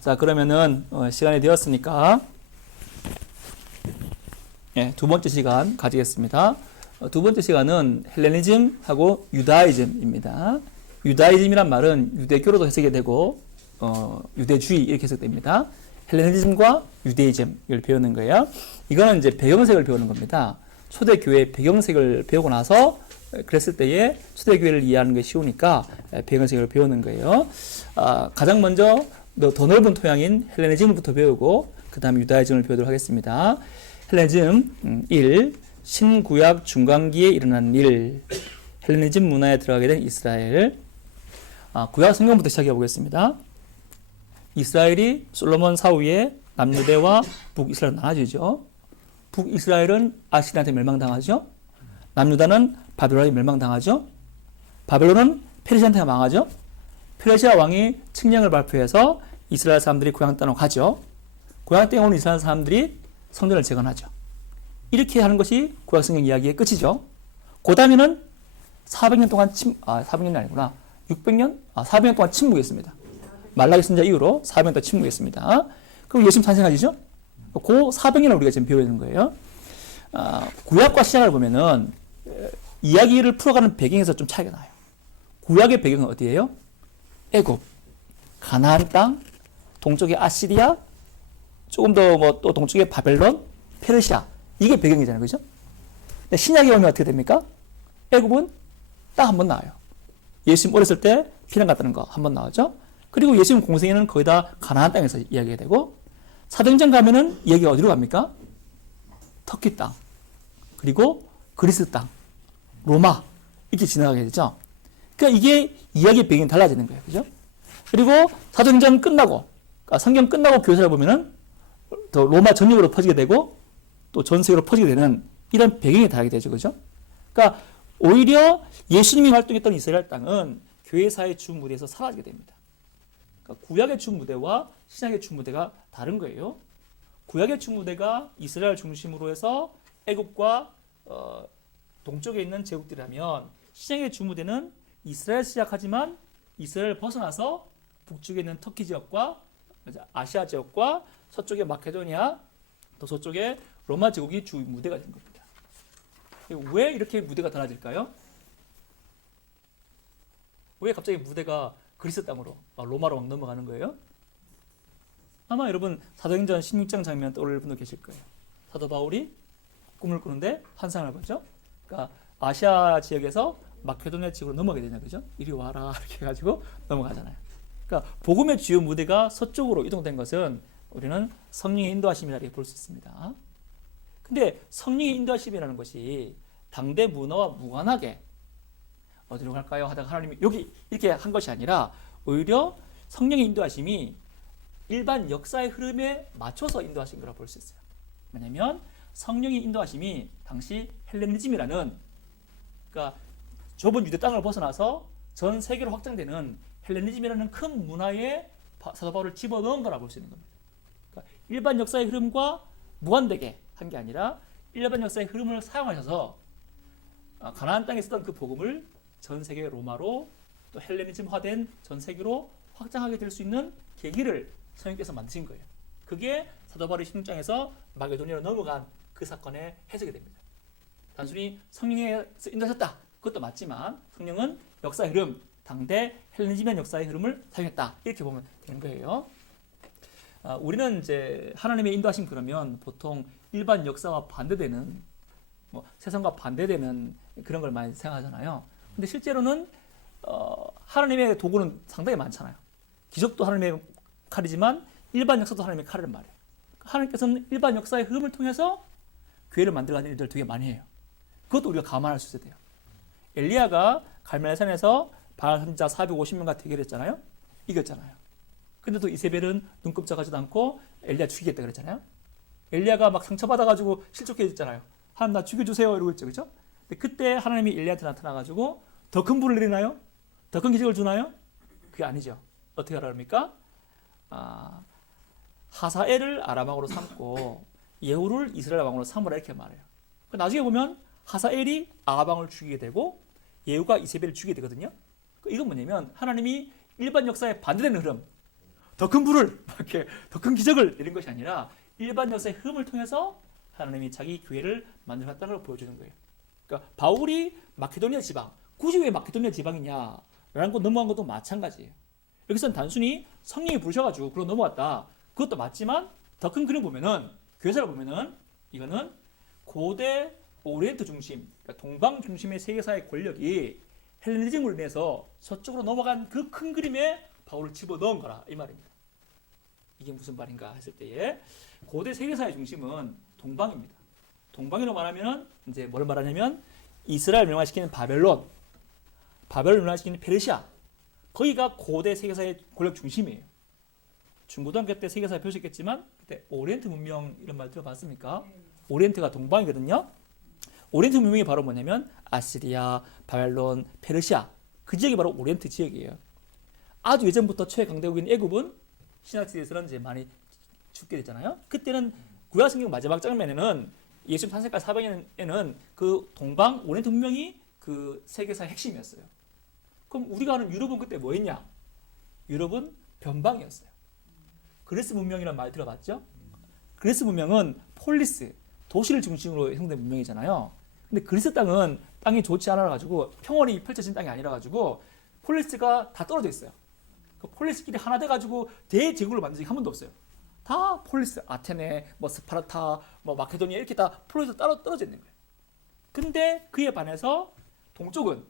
자, 그러면은 시간이 되었으니까 두 번째 시간 가지겠습니다. 두 번째 시간은 헬레니즘하고 유다이즘입니다. 유다이즘이란 말은 유대교로도 해석이 되고 유대주의 이렇게 해석됩니다. 헬레니즘과 유대이즘을 배우는 거예요. 이거는 이제 배경색을 배우는 겁니다. 초대교회 배경색을 배우고 나서 그랬을 때에 초대교회를 이해하는 게 쉬우니까 배경색을 배우는 거예요. 가장 먼저 더 넓은 토양인 헬레니즘부터 배우고 그 다음 유다이즘을 배우도록 하겠습니다. 헬레니즘 1. 신구약 중간기에 일어난 일. 헬레니즘 문화에 들어가게 된 이스라엘. 구약 성경부터 시작해 보겠습니다. 이스라엘이 솔로몬 사후에 남유대와 북이스라엘 나눠지죠. 북이스라엘은 아시리아한테 멸망당하죠. 남유다는 바벨론에 멸망당하죠. 바벨론은 페르시아한테 망하죠. 페르시아 왕이 칙령을 발표해서 이스라엘 사람들이 고향 땅으로 가죠. 고향 땅에 온 이스라엘 사람들이 성전을 재건하죠. 이렇게 하는 것이 구약 성경 이야기의 끝이죠. 그 다음에는 400년 동안 400년이 아니구나. 600년? 400년 동안 침묵했습니다. 말라기 선지자 이후로 400년 동안 침묵했습니다. 그리고 예수님 탄생하시죠? 그 400년을 우리가 지금 배우는 거예요. 구약과 신약을 보면은 이야기를 풀어가는 배경에서 좀 차이가 나요. 구약의 배경은 어디예요? 애굽, 가나안 땅, 동쪽의 아시리아, 조금 더 또 동쪽의 바벨론, 페르시아. 이게 배경이잖아요. 그죠? 근데 신약에 오면 어떻게 됩니까? 애굽은 딱 한 번 나와요. 예수님 어렸을 때 피난 갔다는 거 한 번 나오죠. 그리고 예수님 공생에는 거의 다 가나안 땅에서 이야기가 되고, 사도행전 가면은 얘기가 어디로 갑니까? 터키 땅, 그리고 그리스 땅, 로마 이렇게 지나가게 되죠. 그러니까 이게 이야기의 배경이 달라지는 거예요. 그죠? 그리고 사도행전 끝나고, 그러니까 성경 끝나고 교회를 보면은 더 로마 전역으로 퍼지게 되고 또 전 세계로 퍼지게 되는 이런 배경이 다르게 되죠. 그죠? 그러니까 오히려 예수님이 활동했던 이스라엘 땅은 교회사의 주 무대에서 사라지게 됩니다. 그러니까 구약의 주 무대와 신약의 주 무대가 다른 거예요. 구약의 주 무대가 이스라엘 중심으로 해서 애굽과 동쪽에 있는 제국들이라면, 신약의 주 무대는 이스라엘 시작하지만 이스라엘을 벗어나서 북쪽에 있는 터키 지역과 아시아 지역과 서쪽의 마케도니아, 또 서쪽의 로마 제국이 주 무대가 된 겁니다. 왜 이렇게 무대가 달라질까요? 왜 갑자기 무대가 그리스 땅으로, 로마로 막 넘어가는 거예요? 아마 여러분 사도행전 16장 장면 떠올릴 분도 계실 거예요. 사도 바울이 꿈을 꾸는데 환상을 보죠. 그러니까 아시아 지역에서 마케도니아 지역으로 넘어가게 되냐, 그죠? 이리 와라 이렇게 해가지고 넘어가잖아요. 그러니까 복음의 주요 무대가 서쪽으로 이동된 것은 우리는 성령의 인도하심이라 볼 수 있습니다. 근데 성령의 인도하심이라는 것이 당대 문화와 무관하게 어디로 갈까요? 하다가 하나님이 여기 이렇게 한 것이 아니라 오히려 성령의 인도하심이 일반 역사의 흐름에 맞춰서 인도하신 거라고 볼 수 있어요. 왜냐하면 성령의 인도하심이 당시 헬레니즘이라는, 그러니까 좁은 유대 땅을 벗어나서 전 세계로 확장되는 헬레니즘이라는 큰 문화에 사도 바울을 집어넣은 거라고 볼 수 있는 겁니다. 그러니까 일반 역사의 흐름과 무관되게 한 게 아니라 일반 역사의 흐름을 사용하셔서 가나안 땅에 있었던 그 복음을 전 세계 로마로, 또 헬레니즘화된 전 세계로 확장하게 될 수 있는 계기를 성령께서 만드신 거예요. 그게 사도 바울의 16장에서 마게도니아로 넘어간 그 사건의 해석이 됩니다. 단순히 성령에서 인도하셨다, 그것도 맞지만 성령은 역사의 흐름, 당대 헬레니즘의 역사의 흐름을 사용했다, 이렇게 보면 되는 거예요. 우리는 이제 하나님의 인도하심 그러면 보통 일반 역사와 반대되는, 세상과 반대되는 그런 걸 많이 생각하잖아요. 근데 실제로는 하나님의 도구는 상당히 많잖아요. 기적도 하나님의 칼이지만 일반 역사도 하나님의 칼이란 말이에요. 하나님께서는 일반 역사의 흐름을 통해서 교회를 만들어가는 일들을 되게 많이 해요. 그것도 우리가 감안할 수 있어야 돼요. 엘리야가 갈멜산에서 바알 선지자 450명과 대결했잖아요. 이겼잖아요. 근데도 이세벨은 눈 끔짝하지도 않고 엘리야 죽이겠다 그랬잖아요. 엘리야가 막 상처받아가지고 실족해졌잖아요. 하나님 나 죽여주세요 이러고 있죠. 그렇죠? 근데 그때 하나님이 엘리야한테 나타나가지고 더 큰 불을 내리나요? 더 큰 기적을 주나요? 그게 아니죠. 어떻게 하라 합니까? 하사엘을 아람 왕으로 삼고 예후를 이스라엘 왕으로 삼으라 이렇게 말해요. 나중에 보면 하사엘이 아합 왕을 죽이게 되고 예후가 이세벨을 죽이게 되거든요. 이건 뭐냐면 하나님이 일반 역사에 반대되는 흐름, 더 큰 불을 이렇게 더 큰 기적을 내린 것이 아니라 일반 역사의 흐름을 통해서 하나님이 자기 교회를 만들었다는 걸 보여주는 거예요. 그러니까 바울이 마케도니아 지방, 굳이 왜 마케도니아 지방이냐 라는 거 넘어간 것도 마찬가지예요. 여기서는 단순히 성령이 부르셔가지고 그로 넘어갔다. 그것도 맞지만 더 큰 그림 보면은 교회사를 보면은 이거는 고대 오리엔트 중심, 그러니까 동방 중심의 세계사의 권력이 헬레니즘으로 인해서 서쪽으로 넘어간 그 큰 그림에 바울을 집어넣은 거라 이 말입니다. 이게 무슨 말인가 했을 때에 고대 세계사의 중심은 동방입니다. 동방으로 말하면 이제 뭘 말하냐면 이스라엘 멸망시키는 바벨론을 멸망시키는 페르시아, 거기가 고대 세계사의 권력 중심이에요. 중고등학교 때 세계사에 배우셨겠지만 그때 오리엔트 문명 이런 말 들어봤습니까? 오리엔트가 동방이거든요. 오리엔트 문명이 바로 뭐냐면 아시리아, 바벨론, 페르시아, 그 지역이 바로 오리엔트 지역이에요. 아주 예전부터 최강대국인 애굽은 신학시대에서는 이제 많이 죽게 됐잖아요. 그때는 구약성경 마지막 장면에는 예수님 탄생까지 400년에는 그 동방 오리엔트 문명이 그 세계사의 핵심이었어요. 그럼 우리가 아는 유럽은 그때 뭐 했냐? 유럽은 변방이었어요. 그리스 문명이라는 말 들어봤죠? 그리스 문명은 폴리스, 도시를 중심으로 형성된 문명이잖아요. 근데 그리스 땅은 땅이 좋지 않아가지고 평원이 펼쳐진 땅이 아니라가지고 폴리스가 다 떨어져 있어요. 그 폴리스끼리 하나 돼가지고 대제국을 만든 적이 한 번도 없어요. 다 폴리스, 아테네, 뭐 스파르타, 뭐 마케도니아 이렇게 다 폴리스 따로 떨어져 있는 거예요. 근데 그에 반해서 동쪽은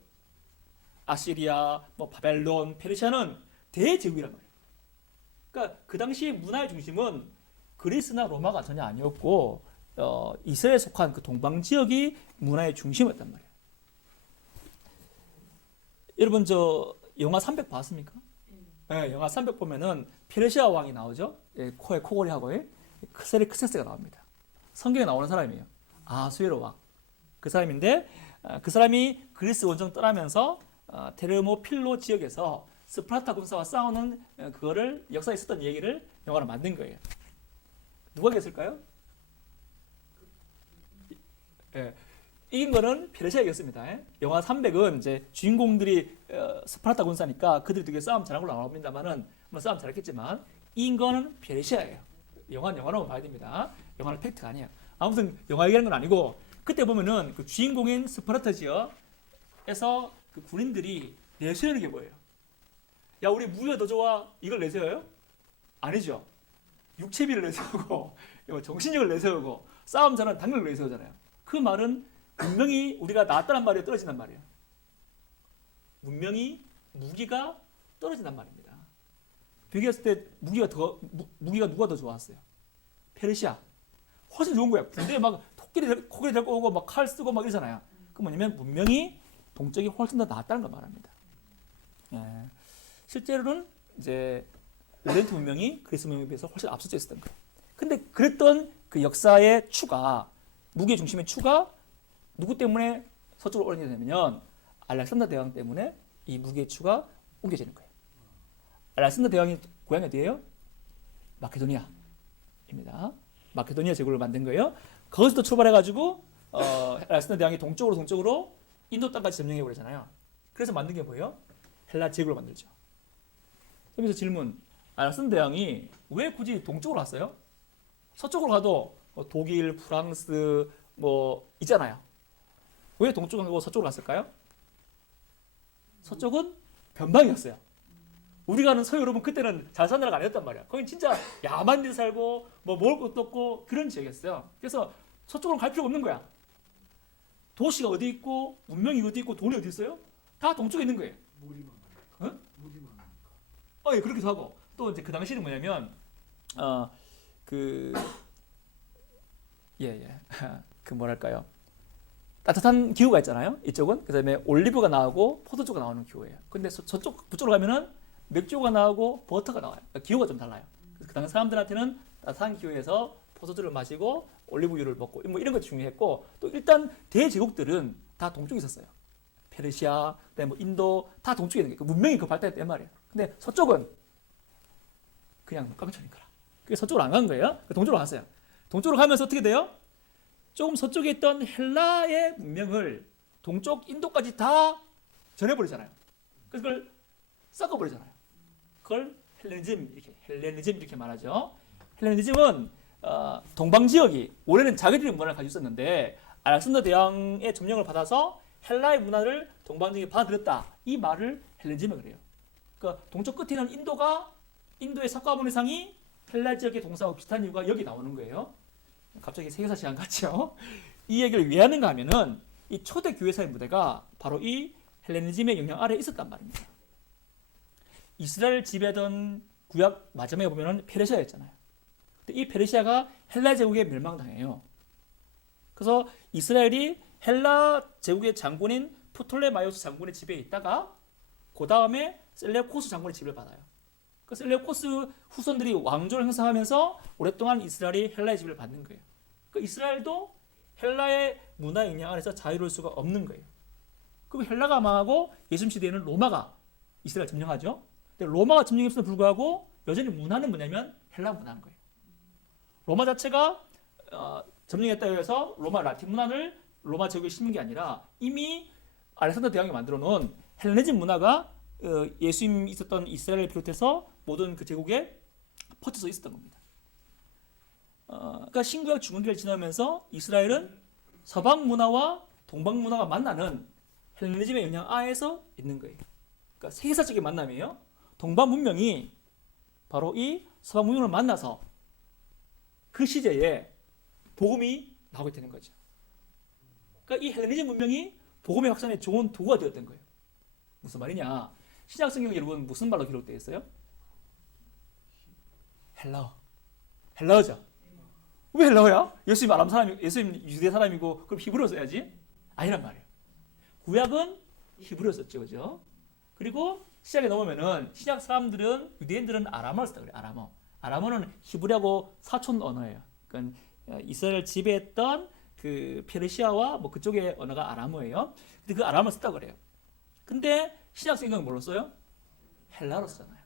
아시리아, 뭐 바벨론, 페르시아는 대제국이란 말이에요. 그러니까 그 당시 문화의 중심은 그리스나 로마가 전혀 아니었고 이스라엘에 속한 그 동방 지역이 문화의 중심이었단 말이에요. 여러분 저 영화 300 봤습니까? 네, 영화 300 보면은 페르시아 왕이 나오죠. 예, 코에 코골이하고 크세스가 나옵니다. 성경에 나오는 사람이에요. 아수에로 왕. 그 사람인데 그 사람이 그리스 원정 떠나면서 테르모필로 지역에서 스파르타 군사와 싸우는 그거를 역사에 있었던 얘기를 영화로 만든 거예요. 누가 이겼을까요? 예, 이긴 거는 페르시아가 이겼습니다. 영화 300은 이제 주인공들이 스파르타 군사니까 그들이 되게 싸움 잘한 걸로 나옵니다만은 뭐 싸움 잘했겠지만 이긴 거는 페르시아예요. 영화는 영화로 봐야 됩니다. 영화는 팩트가 아니에요. 아무튼 영화 얘기하는 건 아니고 그때 보면은 그 주인공인 스파르타 지역에서 그 군인들이 내세우는 게 뭐예요? 야, 우리 무기가 더 좋아. 이걸 내세워요? 아니죠. 육체비를 내세우고 정신력을 내세우고 싸움 잘하는 당력을 내세우잖아요. 그 말은 문명이 우리가 나았다는 말이 떨어진단 말이에요. 문명이 무기가 떨어진단 말입니다. 비교했을 때 무기가 누가 더 좋았어요? 페르시아. 훨씬 좋은 거야. 군대에 막 코끼리 데리고 오고 막 칼 쓰고 막 이러잖아요. 그 뭐냐면 문명이 동쪽이 훨씬 더 나았다는 걸 말합니다. 예. 실제로는 이제 오리엔트 문명이 그리스 문명에 비해서 훨씬 앞서져 있었던 거예요. 근데 그랬던 그 역사의 추가, 무기의 중심의 추가 누구 때문에 서쪽으로 옮겨지냐면 알렉산더 대왕 때문에 이 무기의 추가 옮겨지는 거예요. 알렉산더 대왕이 고향이 어디예요? 마케도니아입니다. 마케도니아 제국을 만든 거예요. 거기서 출발해가지고 알렉산더 대왕이 동쪽으로 인도 땅까지 점령해 버리잖아요. 그래서 만든 게 뭐예요? 헬라 제국을 만들죠. 여기서 질문, 알렉산더 대왕이 왜 굳이 동쪽으로 왔어요? 서쪽으로 가도 독일, 프랑스 뭐 있잖아요. 왜 동쪽으로 가고 서쪽으로 갔을까요? 서쪽은 변방이었어요. 우리가 아는 서유럽은 그때는 잘 사는 나라가 아니었단 말이야. 거긴 진짜 야만 일 살고 뭐 먹을 것도 없고 그런 지역이었어요. 그래서 서쪽으로 갈 필요가 없는 거야. 도시가 어디 있고 문명이 어디 있고 돈이 어디 있어요? 다 동쪽에 있는 거예요. 무리만 하니까. 어? 무리만 하니까. 예, 그렇기도 하고 또 이제 그 당시는 뭐냐면 그 뭐랄까요? 따뜻한 기후가 있잖아요. 이쪽은 그다음에 올리브가 나오고 포도주가 나오는 기후예요. 근데 그쪽으로 가면은 맥주가 나오고 버터가 나와요. 그러니까 기후가 좀 달라요. 그래서 그 당시 사람들한테는 따뜻한 기후에서 포도주를 마시고 올리브유를 먹고 뭐 이런 것도 중요했고 또 일단 대제국들은 다 동쪽에 있었어요. 페르시아, 그다음에 뭐 인도 다 동쪽에 있는 게 문명이 그 발달했단 말이에요. 근데 서쪽은 그냥 깡촌인 거라. 그래서 서쪽으로 안 간 거예요. 동쪽으로 갔어요. 동쪽으로 가면서 어떻게 돼요? 조금 서쪽에 있던 헬라의 문명을 동쪽 인도까지 다 전해버리잖아요. 그래서 그걸 섞어버리잖아요. 그걸 헬레니즘 이렇게 말하죠. 헬레니즘은 동방 지역이 원래는 자기들의 문화를 가지고 있었는데 알렉산더 대왕의 점령을 받아서 헬라의 문화를 동방 지역에 받아들였다. 이 말을 헬레니즘이라고 그래요. 그러니까 동쪽 끝에 있는 인도의 석가모니상이 헬라 지역의 동상하고 비슷한 이유가 여기 나오는 거예요. 갑자기 세계사 시간 같죠? 이 얘기를 왜 하는가 하면은 이 초대 교회사의 무대가 바로 이 헬레니즘의 영향 아래에 있었단 말입니다. 이스라엘 지배하던 구약 마지막에 보면은 페르시아였잖아요. 근데 이 페르시아가 헬라 제국에 멸망당해요. 그래서 이스라엘이 헬라 제국의 장군인 프톨레마이오스 장군의 지배에 있다가 그 다음에 셀레우코스 장군의 지배를 받아요. 그 셀레우코스 후손들이 왕조를 형성하면서 오랫동안 이스라엘이 헬라의 지배를 받는 거예요. 그 이스라엘도 헬라의 문화 영향 아래서 자유로울 수가 없는 거예요. 그리고 헬라가 망하고 예수님 시대에는 로마가 이스라엘 점령하죠. 근데 로마가 점령했음에도 불구하고 여전히 문화는 뭐냐면 헬라 문화인 거예요. 로마 자체가 점령했다고 해서 로마 라틴 문화를 로마 제국에 심는 게 아니라 이미 알렉산더 대왕이 만들어 놓은 헬레니즘 문화가 예수님이 있었던 이스라엘을 비롯해서 모든 그 제국에 퍼져서 있었던 겁니다. 그러니까 신구약 중흥기를 지나면서 이스라엘은 서방 문화와 동방 문화가 만나는 헬레니즘의 영향 아래에서 있는 거예요. 그러니까 세계사적인 만남이에요. 동방 문명이 바로 이 서방 문명을 만나서 그 시제에 복음이 나오게 되는 거죠. 그러니까 이 헬레니즘 문명이 복음의 확산에 좋은 도구가 되었던 거예요. 무슨 말이냐? 신약 성경 여러분 무슨 말로 기록되어 있어요? 헬라어. 헬라어죠. 왜 헬라어야? 예수님 아람 사람이, 예수님 유대 사람이고 그럼 히브리어 써야지? 아니란 말이에요. 구약은 히브리어 썼죠, 그죠? 그리고 신약에 넘으면은 신약 사람들은 유대인들은 아람어를 썼다 그래요. 아람어. 아람어는 히브리하고 사촌 언어예요. 그러니까 이스라엘 지배했던 그 페르시아와 뭐 그쪽의 언어가 아람어예요. 근데 그 아람어를 썼다 그래요. 근데 신약 성경은 뭘로 써요? 헬라어로 쓰잖아요.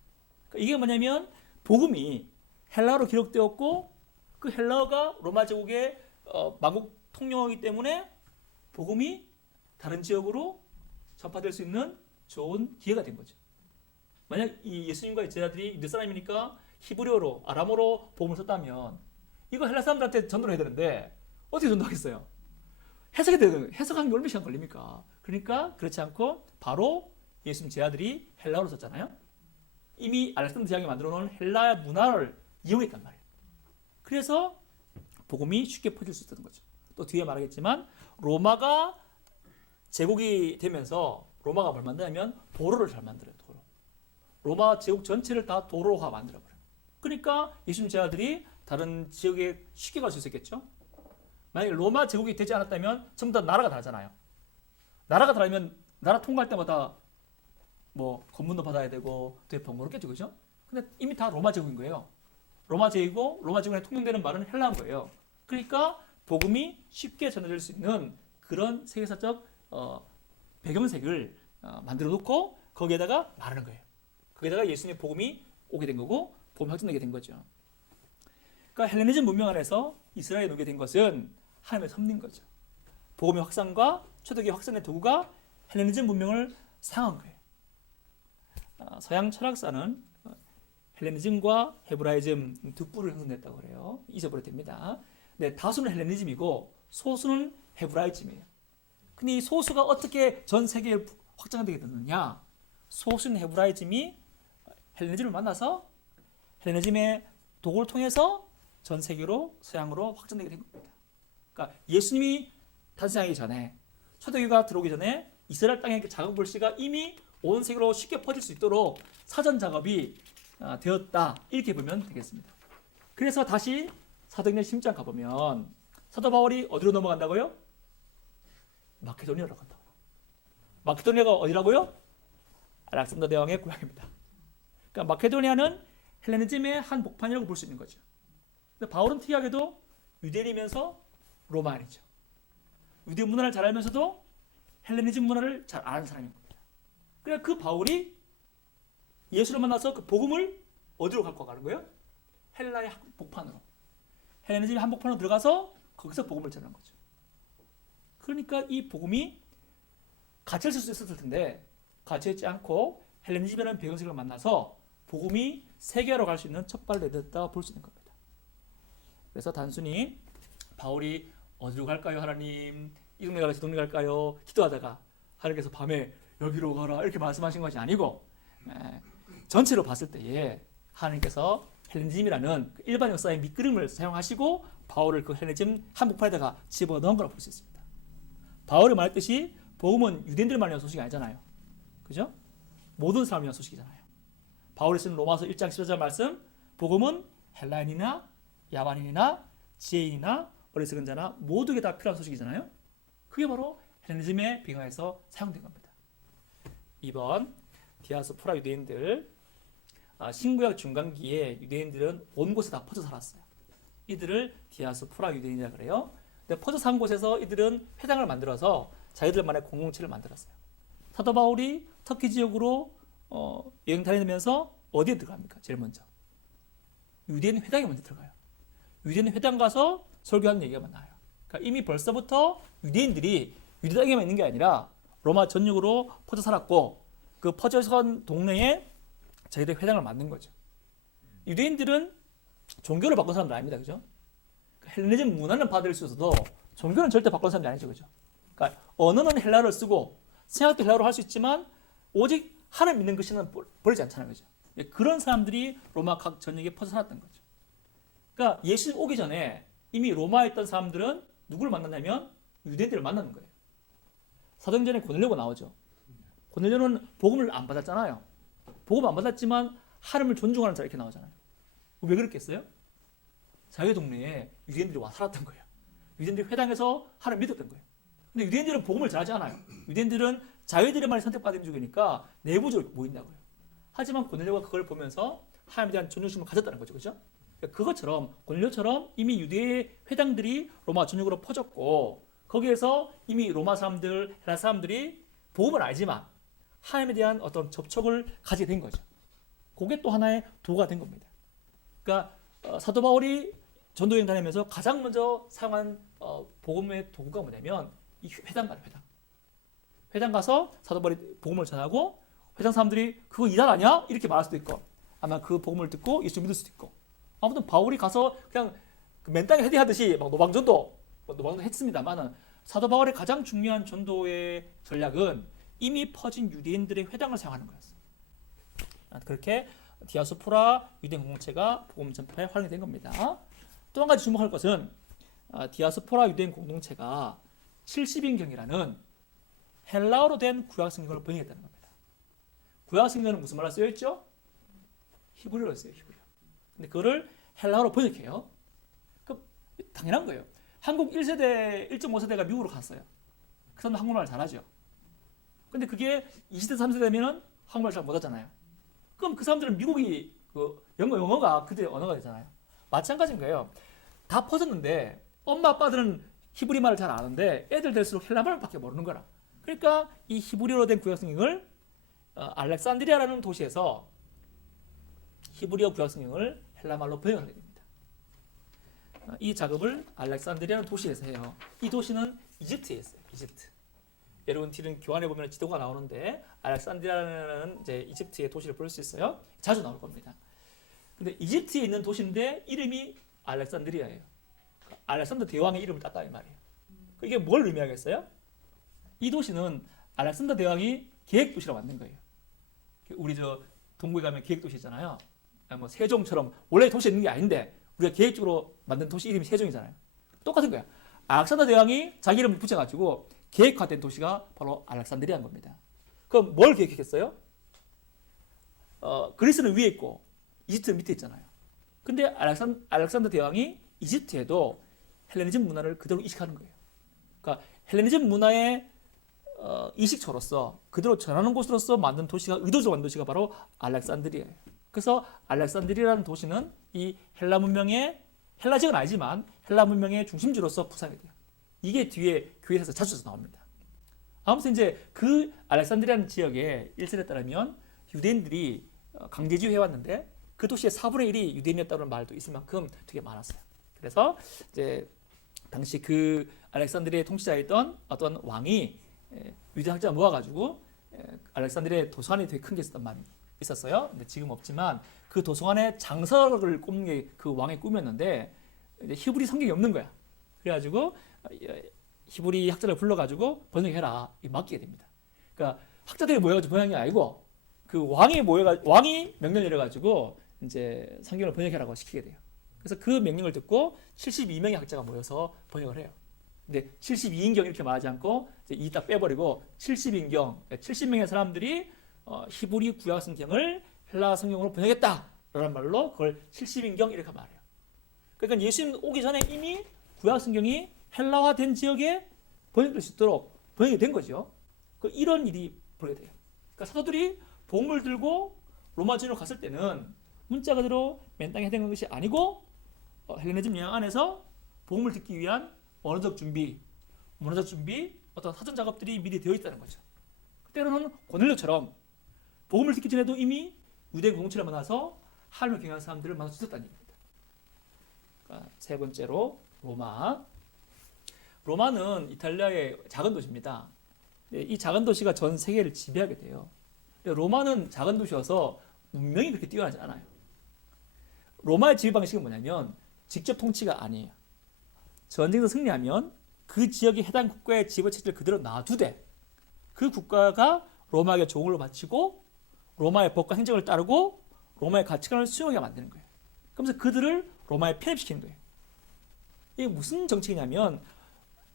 그러니까 이게 뭐냐면 복음이 헬라어로 기록되었고 그 헬라어가 로마 제국의 만국 통용어이기 때문에 복음이 다른 지역으로 전파될 수 있는 좋은 기회가 된 거죠. 만약 이 예수님과 제자들이 유대 사람이니까 히브리어로 아람어로 복음을 썼다면 이거 헬라 사람들한테 전도를 해야 되는데 어떻게 전도하겠어요? 해석하는 게 얼마 시간 걸립니까? 그러니까 그렇지 않고 바로 예수님 제자들이 헬라어로 썼잖아요. 이미 알렉산더 대왕이 만들어 놓은 헬라 문화를 이용했단 말이에요. 그래서 복음이 쉽게 퍼질 수 있었던 거죠. 또 뒤에 말하겠지만 로마가 제국이 되면서 로마가 뭘 만드냐면 도로를 잘 만들어요. 도로. 로마 제국 전체를 다 도로화 만들어버려요. 그러니까 예수님 제자들이 다른 지역에 쉽게 갈 수 있었겠죠. 만약에 로마 제국이 되지 않았다면 전부 다 나라가 다르잖아요. 나라가 다르면 나라 통과할 때마다 뭐 검문도 받아야 되고 되게 번거롭겠죠, 그죠? 근데 이미 다 로마 제국인 거예요. 로마 제국이고 로마 제국에 통용되는 말은 헬라어인 거예요. 그러니까 복음이 쉽게 전해질 수 있는 그런 세계사적 배경색을 만들어 놓고 거기에다가 말하는 거예요. 거기에다가 예수님의 복음이 오게 된 거고 복음이 확정되게 된 거죠. 그러니까 헬레니즘 문명 안에서 이스라엘에 오게 된 것은 하나님의 섭리인 거죠. 복음의 확산과 초대교회 확산의 도구가 헬레니즘 문명을 사용한 거예요. 서양 철학사는 헬레니즘과 헤브라이즘 두 뿔을 형성했다고 그래요. 잊어버려도 됩니다. 네, 다수는 헬레니즘이고 소수는 헤브라이즘이에요. 근데 이 소수가 어떻게 전 세계에 확장되게 됐느냐? 소수는 헤브라이즘이 헬레니즘을 만나서 헬레니즘의 도구를 통해서 전 세계로 서양으로 확장되게 된 겁니다. 그러니까 예수님이 탄생하기 전에 초대교회가 들어오기 전에 이스라엘 땅의 작은 불씨가 이미 온 세계로 쉽게 퍼질 수 있도록 사전 작업이 되었다. 이렇게 보면 되겠습니다. 그래서 다시 사도행전 10장 가보면 사도 바울이 어디로 넘어간다고요? 마케도니아로 간다고요. 마케도니아가 어디라고요? 알렉산더 대왕의 고향입니다. 그러니까 마케도니아는 헬레니즘의 한 복판이라고 볼 수 있는 거죠. 근데 바울은 특이하게도 유대인이면서 로마인이죠. 유대 문화를 잘 알면서도 헬레니즘 문화를 잘 아는 사람인 겁니다. 그래서 그 바울이 예수를 만나서 그 복음을 어디로 갖고 가는 거예요? 헬라의 한복판으로. 헬레니즘의 한복판으로 들어가서 거기서 복음을 전하는 거죠. 그러니까 이 복음이 갇혀있을 수 있었을 텐데 갇혀있지 않고 헬레니즘이라는 배경색을 만나서 복음이 세계화로 갈 수 있는 첫 발을 내딛었다 볼 수 있는 겁니다. 그래서 단순히 바울이 어디로 갈까요, 하나님? 이 동네 갈까요, 저 동네 갈까요? 기도하다가 하나님께서 밤에 여기로 가라 이렇게 말씀하신 것이 아니고 전체로 봤을 때에 하나님께서 헬레니즘이라는 일반 역사의 밑그림을 사용하시고 바울을 그 헬레니즘 한복판에다가 집어넣은 거라고 볼 수 있습니다. 바울이 말했듯이 복음은 유대인들만 위한 소식이 아니잖아요. 그죠? 모든 사람을 위한 소식이잖아요. 바울이 쓰는 로마서 1장 14절 말씀, 복음은 헬라인이나 야만인이나 지혜인이나 어리석은 자나 모두에게 다 필요한 소식이잖아요. 그게 바로 헬레니즘에 비교해서 사용된 겁니다. 2번 디아스포라 유대인들. 신구약 중간기에 유대인들은 온 곳에 다 퍼져 살았어요. 이들을 디아스포라 유대인이라 그래요. 근데 퍼져 산 곳에서 이들은 회당을 만들어서 자기들만의 공동체를 만들었어요. 사도 바울이 터키 지역으로 여행 다니면서 어디에 들어갑니까? 제일 먼저 유대인 회당에 먼저 들어가요. 유대인 회당 가서 설교하는 얘기가 나와요. 그러니까 이미 벌써부터 유대인들이 유대 땅에만 있는 게 아니라 로마 전역으로 퍼져 살았고 그 퍼져 산 동네에 자기들 회당을 만든 거죠. 유대인들은 종교를 바꾼 사람들 아닙니다. 그죠? 헬레니즘 문화는 받을 수 있어도 종교는 절대 바꾼 사람이 아니죠. 그죠? 그러니까 언어는 헬라어를 쓰고 생각도 헬라어로 할 수 있지만 오직 하나님 믿는 것이는 버리지 않잖아요. 그죠? 그런 사람들이 로마 각 전역에 퍼져 살았던 거죠. 그러니까 예수님 오기 전에 이미 로마에 있던 사람들은 누구를 만났냐면 유대인들을 만나는 거예요. 사도행전에 고넬료가 나오죠. 고넬료는 복음을 안 받았잖아요. 복음 안 받았지만 하나님을 존중하는 자 이렇게 나오잖아요. 왜 그랬겠어요? 자기 동네에 유대인들이 와 살았던 거예요. 유대인들이 회당에서 하나님 믿었던 거예요. 근데 유대인들은 복음을 잘하지 않아요. 유대인들은 자기들만이 선택받은 민족이니까 내부적으로 모인다고요. 하지만 고넬료가 그걸 보면서 하나님에 대한 존중심을 가졌다는 거죠. 그죠? 그것처럼 고넬료처럼 이미 유대의 회당들이 로마 전역으로 퍼졌고 거기에서 이미 로마 사람들, 헬라 사람들이 복음을 알지만 하나님에 대한 어떤 접촉을 가지게 된 거죠. 그게 또 하나의 도구가 된 겁니다. 그러니까 사도 바울이 전도여행 다니면서 가장 먼저 사용한 복음의 도구가 뭐냐면 이 회당 가요. 회당 가서 사도 바울이 복음을 전하고 회당 사람들이 그거 이단 아니야? 이렇게 말할 수도 있고 아마 그 복음을 듣고 예수 믿을 수도 있고 아무튼 바울이 가서 그냥 맨 땅에 헤딩하듯이 막 노방전도 했습니다만 사도 바울의 가장 중요한 전도의 전략은 이미 퍼진 유대인들의 회당을 사용하는 거였어요. 그렇게 디아스포라 유대인 공동체가 복음 전파에 활용이 된 겁니다. 또 한 가지 주목할 것은 디아스포라 유대인 공동체가 70인경이라는 헬라어로 된 구약 성경을 번역했다는 겁니다. 구약 성경은 무슨 말로 쓰여 있죠? 히브리어로 써요. 히브리어. 근데 그거를 헬라어로 번역해요. 그 당연한 거예요. 한국 1세대, 1.5세대가 미국으로 갔어요. 그 사람도 한국말 잘하죠. 근데 그게 20대, 3세대 되면은 한국말 잘 못하잖아요. 그럼 그 사람들은 미국이 영어가 그들의 언어가 되잖아요. 마찬가지인 거예요. 다 퍼졌는데 엄마 아빠들은 히브리 말을 잘 아는데 애들 될수록 헬라 말밖에 모르는 거라. 그러니까 이 히브리어로 된 구약 성경을 알렉산드리아라는 도시에서 히브리어 구약 성경을 헬라 말로 번역하게 됩니다. 이 작업을 알렉산드리아라는 도시에서 해요. 이 도시는 이집트에 있어요. 이집트. 여러분 뒤는 교환해 보면 지도가 나오는데 알렉산드리아라는 이제 이집트의 도시를 볼 수 있어요. 자주 나올 겁니다. 근데 이집트에 있는 도시인데 이름이 알렉산드리아예요. 알렉산더 대왕의 이름을 땄다 이 말이에요. 이게 뭘 의미하겠어요? 이 도시는 알렉산더 대왕이 계획 도시라고 만든 거예요. 우리 동구에 가면 계획 도시 있잖아요. 뭐 세종처럼 원래 도시에 있는 게 아닌데 우리가 계획적으로 만든 도시 이름이 세종이잖아요. 똑같은 거야. 알렉산더 대왕이 자기 이름을 붙여가지고 계획화된 도시가 바로 알렉산드리아인 겁니다. 그럼 뭘 계획했어요? 그리스는 위에 있고 이집트는 밑에 있잖아요. 근데 알렉산더 대왕이 이집트에도 헬레니즘 문화를 그대로 이식하는 거예요. 그러니까 헬레니즘 문화의 이식처로서 그대로 전하는 곳으로서 만든 도시가 의도적으로 만든 도시가 바로 알렉산드리아예요. 그래서 알렉산드리아라는 도시는 이 헬라 문명의 헬라 지역은 아니지만 헬라 문명의 중심지로서 부상이 돼요. 이게 뒤에 교회에서 자주 나옵니다. 아무튼 이제 그 알렉산드리아라는 지역에 1세에 따르면 유대인들이 강제지휘해 왔는데 그 도시의 4분의 1이 유대인이었다는 말도 있을 만큼 되게 많았어요. 그래서 이제 당시 그 알렉산드리아의 통치자였던 어떤 왕이 유대 학자 모아가지고 알렉산드리아의 도서관이 되게 큰 게 있었단 말이에요. 있었어요. 근데 지금 없지만 그 도서관에 장서를 꼽는 게 그 왕의 꿈이었는데 이제 히브리 성경이 없는 거야. 그래가지고 히브리 학자를 불러가지고 번역해라 이 맡기게 됩니다. 그러니까 학자들이 모여가지고 번역한 게 아니고 그 왕이 명령을 내려가지고 이제 성경을 번역해라고 시키게 돼요. 그래서 그 명령을 듣고 72명의 학자가 모여서 번역을 해요. 근데 72인경 이렇게 말하지 않고 이제 이 딱 빼버리고 70인경, 70명의 사람들이 히브리 구약 성경을 헬라 성경으로 번역했다라는 말로 그걸 70인경 이렇게 말해요. 그러니까 예수님 오기 전에 이미 구약 성경이 헬라화된 지역에 번역될 수 있도록 번역이 된 거죠. 이런 일이 벌어게 돼요. 그러니까 사도들이 복음을 들고 로마 전으로 갔을 때는 문자 그대로 맨 땅에 해당하는 것이 아니고 헬레니즘 영향 안에서 복음을 듣기 위한 언어적 준비, 문화적 준비, 어떤 사전 작업들이 미리 되어 있다는 거죠. 때로는 고넬료처럼 복음을 듣기 전에도 이미 유대 공동체를 만나서 하나님을 경외하는 사람들을 만나 주셨다는 얘기입니다. 그러니까 세 번째로 로마는 이탈리아의 작은 도시입니다. 이 작은 도시가 전 세계를 지배하게 돼요. 로마는 작은 도시여서 문명이 그렇게 뛰어나지 않아요. 로마의 지배 방식은 뭐냐면 직접 통치가 아니에요. 전쟁에서 승리하면 그 지역의 해당 국가의 지배 체제를 그대로 놔두되 그 국가가 로마에게 종을 바치고 로마의 법과 행정을 따르고 로마의 가치관을 수용하게 만드는 거예요. 그러면서 그들을 로마에 편입시키는 거예요. 이게 무슨 정책이냐면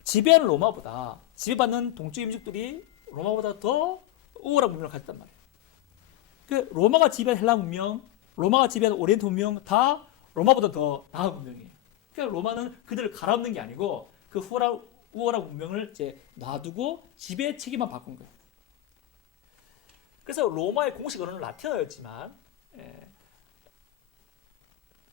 지배하는 로마보다 지배받는 동쪽 민족들이 로마보다 더 우월한 문명을 가졌단 말이에요. 그 로마가 지배한 헬라 문명, 로마가 지배한 오리엔트 문명 다 로마보다 더 나은 문명이에요. 그러니까 로마는 그들을 갈아엎는 게 아니고 그 우월한 문명을 이제 놔두고 지배 체계만 바꾼 거예요. 그래서 로마의 공식 언어는 라틴어였지만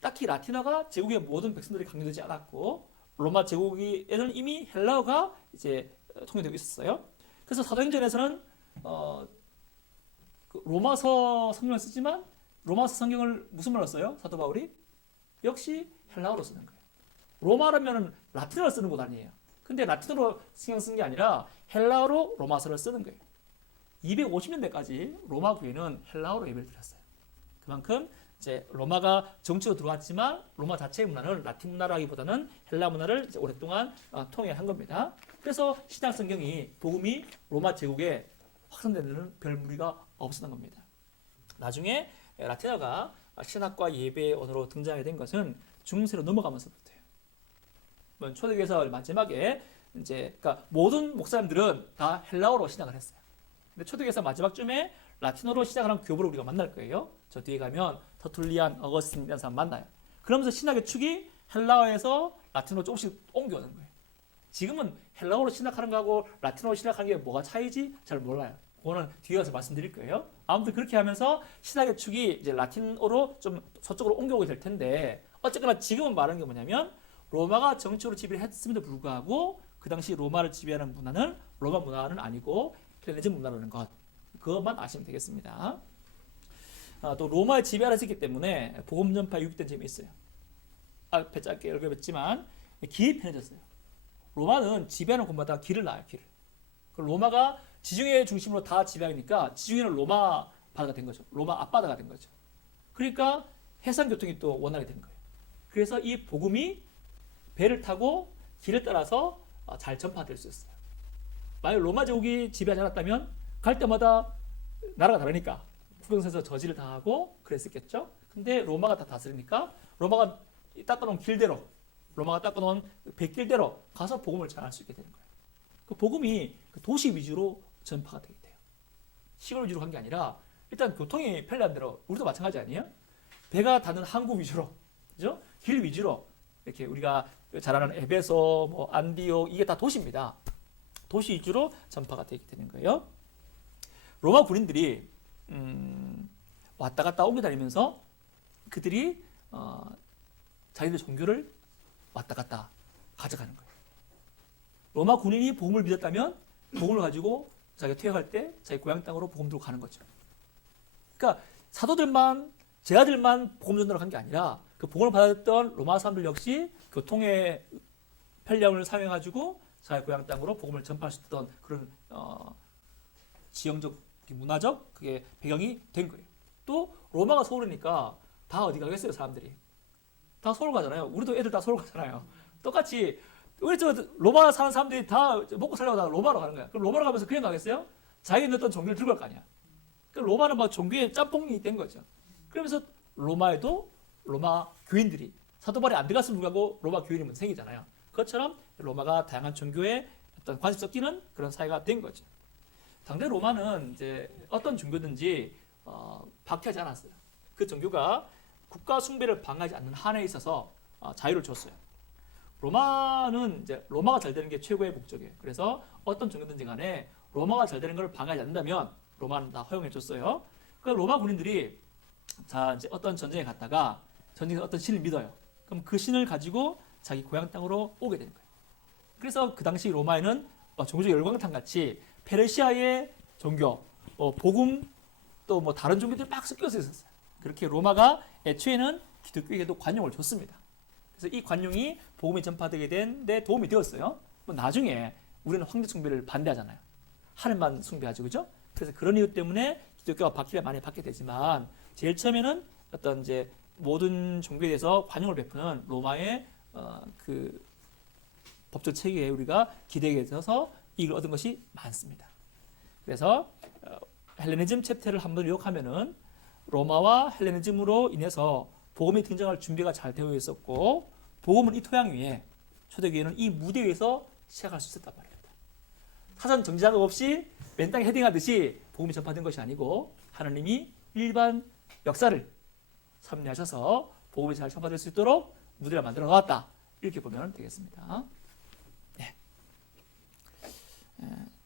딱히 라틴어가 제국의 모든 백성들이 강요되지 않았고 로마 제국에는 이미 헬라어가 이제 통용되고 있었어요. 그래서 사도행전에서는 그 로마서 성경을 쓰지만 로마서 성경을 무슨 말로 써요? 사도 바울이? 역시 헬라어로 쓰는 거예요. 로마라면 라틴어를 쓰는 곳 아니에요. 근데 라틴어로 신경 쓴 게 아니라 헬라어로 로마서를 쓰는 거예요. 250년대까지 로마 교회는 헬라어로 예배를 드렸어요. 그만큼 이제 로마가 정치로 들어왔지만 로마 자체의 문화는 라틴 문화라기보다는 헬라 문화를 이제 오랫동안 통일한 겁니다. 그래서 신약 성경이 복음이 로마 제국에 확산되는 데는 별 무리가 없었던 겁니다. 나중에 라틴어가 신학과 예배의 언어로 등장하게 된 것은 중세로 넘어가면서부터예요. 초대교회에서 마지막에 이제 그러니까 모든 목사님들은 다 헬라어로 신학을 했어요. 근데 초대교회에서 마지막쯤에 라틴어로 시작하는 교부를 우리가 만날 거예요. 저 뒤에 가면 터툴리안, 어거스틴 이런 사람 만나요. 그러면서 신학의 축이 헬라어에서 라틴어로 조금씩 옮겨오는 거예요. 지금은 헬라어로 신학하는 거하고 라틴어로 신학하는 게 뭐가 차이지 잘 몰라요. 그거는 뒤에 가서 말씀드릴 거예요. 아무튼 그렇게 하면서 신학의 축이 이제 라틴어로 좀 서쪽으로 옮겨오게 될 텐데 어쨌거나 지금은 말하는 게 뭐냐면 로마가 정치로 지배를 했음에도 불구하고 그 당시 로마를 지배하는 문화는 로마 문화는 아니고 헬레니즘 문화라는 것. 그것만 아시면 되겠습니다. 또 로마의 지배를 했기 때문에 복음 전파에 유익된 점이 있어요. 앞에 짧게 언급했지만 길이 편해졌어요. 로마는 지배하는 곳마다 길을 놔요. 길을. 로마가 지중해 중심으로 다 지배하니까 지중해는 로마 바다가 된 거죠. 로마 앞바다가 된 거죠. 그러니까 해상 교통이 또 원활하게 된 거예요. 그래서 이 복음이 배를 타고 길을 따라서 잘 전파될 수 있어요. 만약 로마 제국이 지배하지 않았다면 갈 때마다 나라가 다르니까 국경선에서 저지를 당하고 그랬었겠죠. 근데 로마가 다 다스리니까 로마가 닦아놓은 길대로 로마가 닦아놓은 백길대로 가서 복음을 전할 수 있게 되는 거예요. 그 복음이 도시 위주로 전파가 되게 돼요. 시골 위주로 간 게 아니라 일단 교통이 편리한 대로 우리도 마찬가지 아니에요? 배가 닿는 항구 위주로, 그죠? 길 위주로 이렇게 우리가 잘 아는 에베소, 뭐 안디옥 이게 다 도시입니다. 도시 위주로 전파가 되게 되는 거예요. 로마 군인들이 왔다 갔다 옮겨 다니면서 그들이 자기들 종교를 왔다 갔다 가져가는 거예요. 로마 군인이 복음을 믿었다면 복음을 가지고 자기가 퇴역할 때 자기 고향 땅으로 복음 들고 가는 거죠. 그러니까 사도들만 제자들만 복음 전달을 한 게 아니라 그 복음을 받았던 로마 사람들 역시 교통의 편리함을 사용해가지고 자기 고향 땅으로 복음을 전파할 수 있던 그런 지형적, 문화적 그게 배경이 된 거예요. 또 로마가 서울이니까 다 어디 가겠어요, 사람들이? 다 서울 가잖아요. 우리도 애들 다 서울 가잖아요. 똑같이 우리 저 로마 사는 사람들이 다 먹고 살려고 다 로마로 가는 거야. 그럼 로마로 가면서 그냥 가겠어요? 자기는 어떤 종교를 들고 갈 거 아니야. 그 로마는 막 종교의 짬뽕이 된 거죠. 그러면서 로마에도 로마 교인들이 사도 바울이 안 들어갔으면 불구하고 로마 교인이 먼저 생기잖아요. 그것처럼 로마가 다양한 종교에 어떤 관습 섞이는 그런 사회가 된 거죠. 당대 로마는 이제 어떤 종교든지 박해하지 않았어요. 그 종교가 국가 숭배를 방해하지 않는 한에 있어서 자유를 줬어요. 로마는 이제 로마가 잘 되는 게 최고의 목적이에요. 그래서 어떤 종교든지 간에 로마가 잘 되는 걸 방해하지 않는다면 로마는 다 허용해 줬어요. 그 로마 군인들이 자 이제 어떤 전쟁에 갔다가 전쟁에서 어떤 신을 믿어요. 그럼 그 신을 가지고 자기 고향 땅으로 오게 되는 거예요. 그래서 그 당시 로마에는 종교 열광탕 같이 페르시아의 종교, 복음 또 뭐 다른 종교들이 막 섞여서 있었어요. 그렇게 로마가 애초에는 기독교에게도 관용을 줬습니다. 그래서 이 관용이 복음이 전파되게 된 데 도움이 되었어요. 뭐 나중에 우리는 황제 숭배를 반대하잖아요. 하늘만 숭배하죠, 그죠? 그래서 그런 이유 때문에 기독교가 박해를 많이 받게 되지만 제일 처음에는 어떤 이제 모든 종교에 대해서 관용을 베푸는 로마의 그 법적 체계에 우리가 기대게 되어서 이익을 얻은 것이 많습니다. 그래서 헬레니즘 챕터를 한번 요약하면은 로마와 헬레니즘으로 인해서 복음이 등장할 준비가 잘 되어 있었고 복음은 이 토양 위에 초대교회는 이 무대 위에서 시작할 수 있었단 말입니다. 사전 정지 작업 없이 맨 땅에 헤딩하듯이 복음이 전파된 것이 아니고 하나님이 일반 역사를 섭리하셔서 복음이 잘 전파될 수 있도록 무대를 만들어 놓았다. 이렇게 보면 되겠습니다. 네.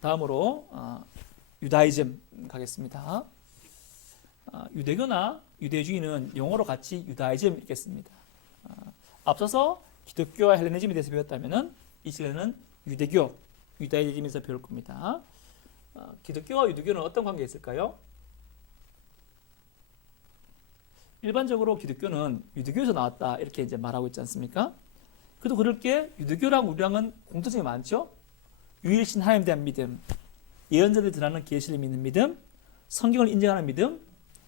다음으로 유다이즘 가겠습니다. 유대교나 유대주의는 용어로 같이 유다이즘 있겠습니다. 앞서서 기독교와 헬레니즘에 대해서 배웠다면 이 시간에는 유대교, 유다이즘에서 배울 겁니다. 기독교와 유대교는 어떤 관계가 있을까요? 일반적으로 기독교는 유대교에서 나왔다 이렇게 이제 말하고 있지 않습니까? 그래도 그럴 게 유대교랑 우리랑은 공통점이 많죠. 유일신 하나님에 대한 믿음, 예언자들이 드러나는 계시를 믿는 믿음, 성경을 인정하는 믿음,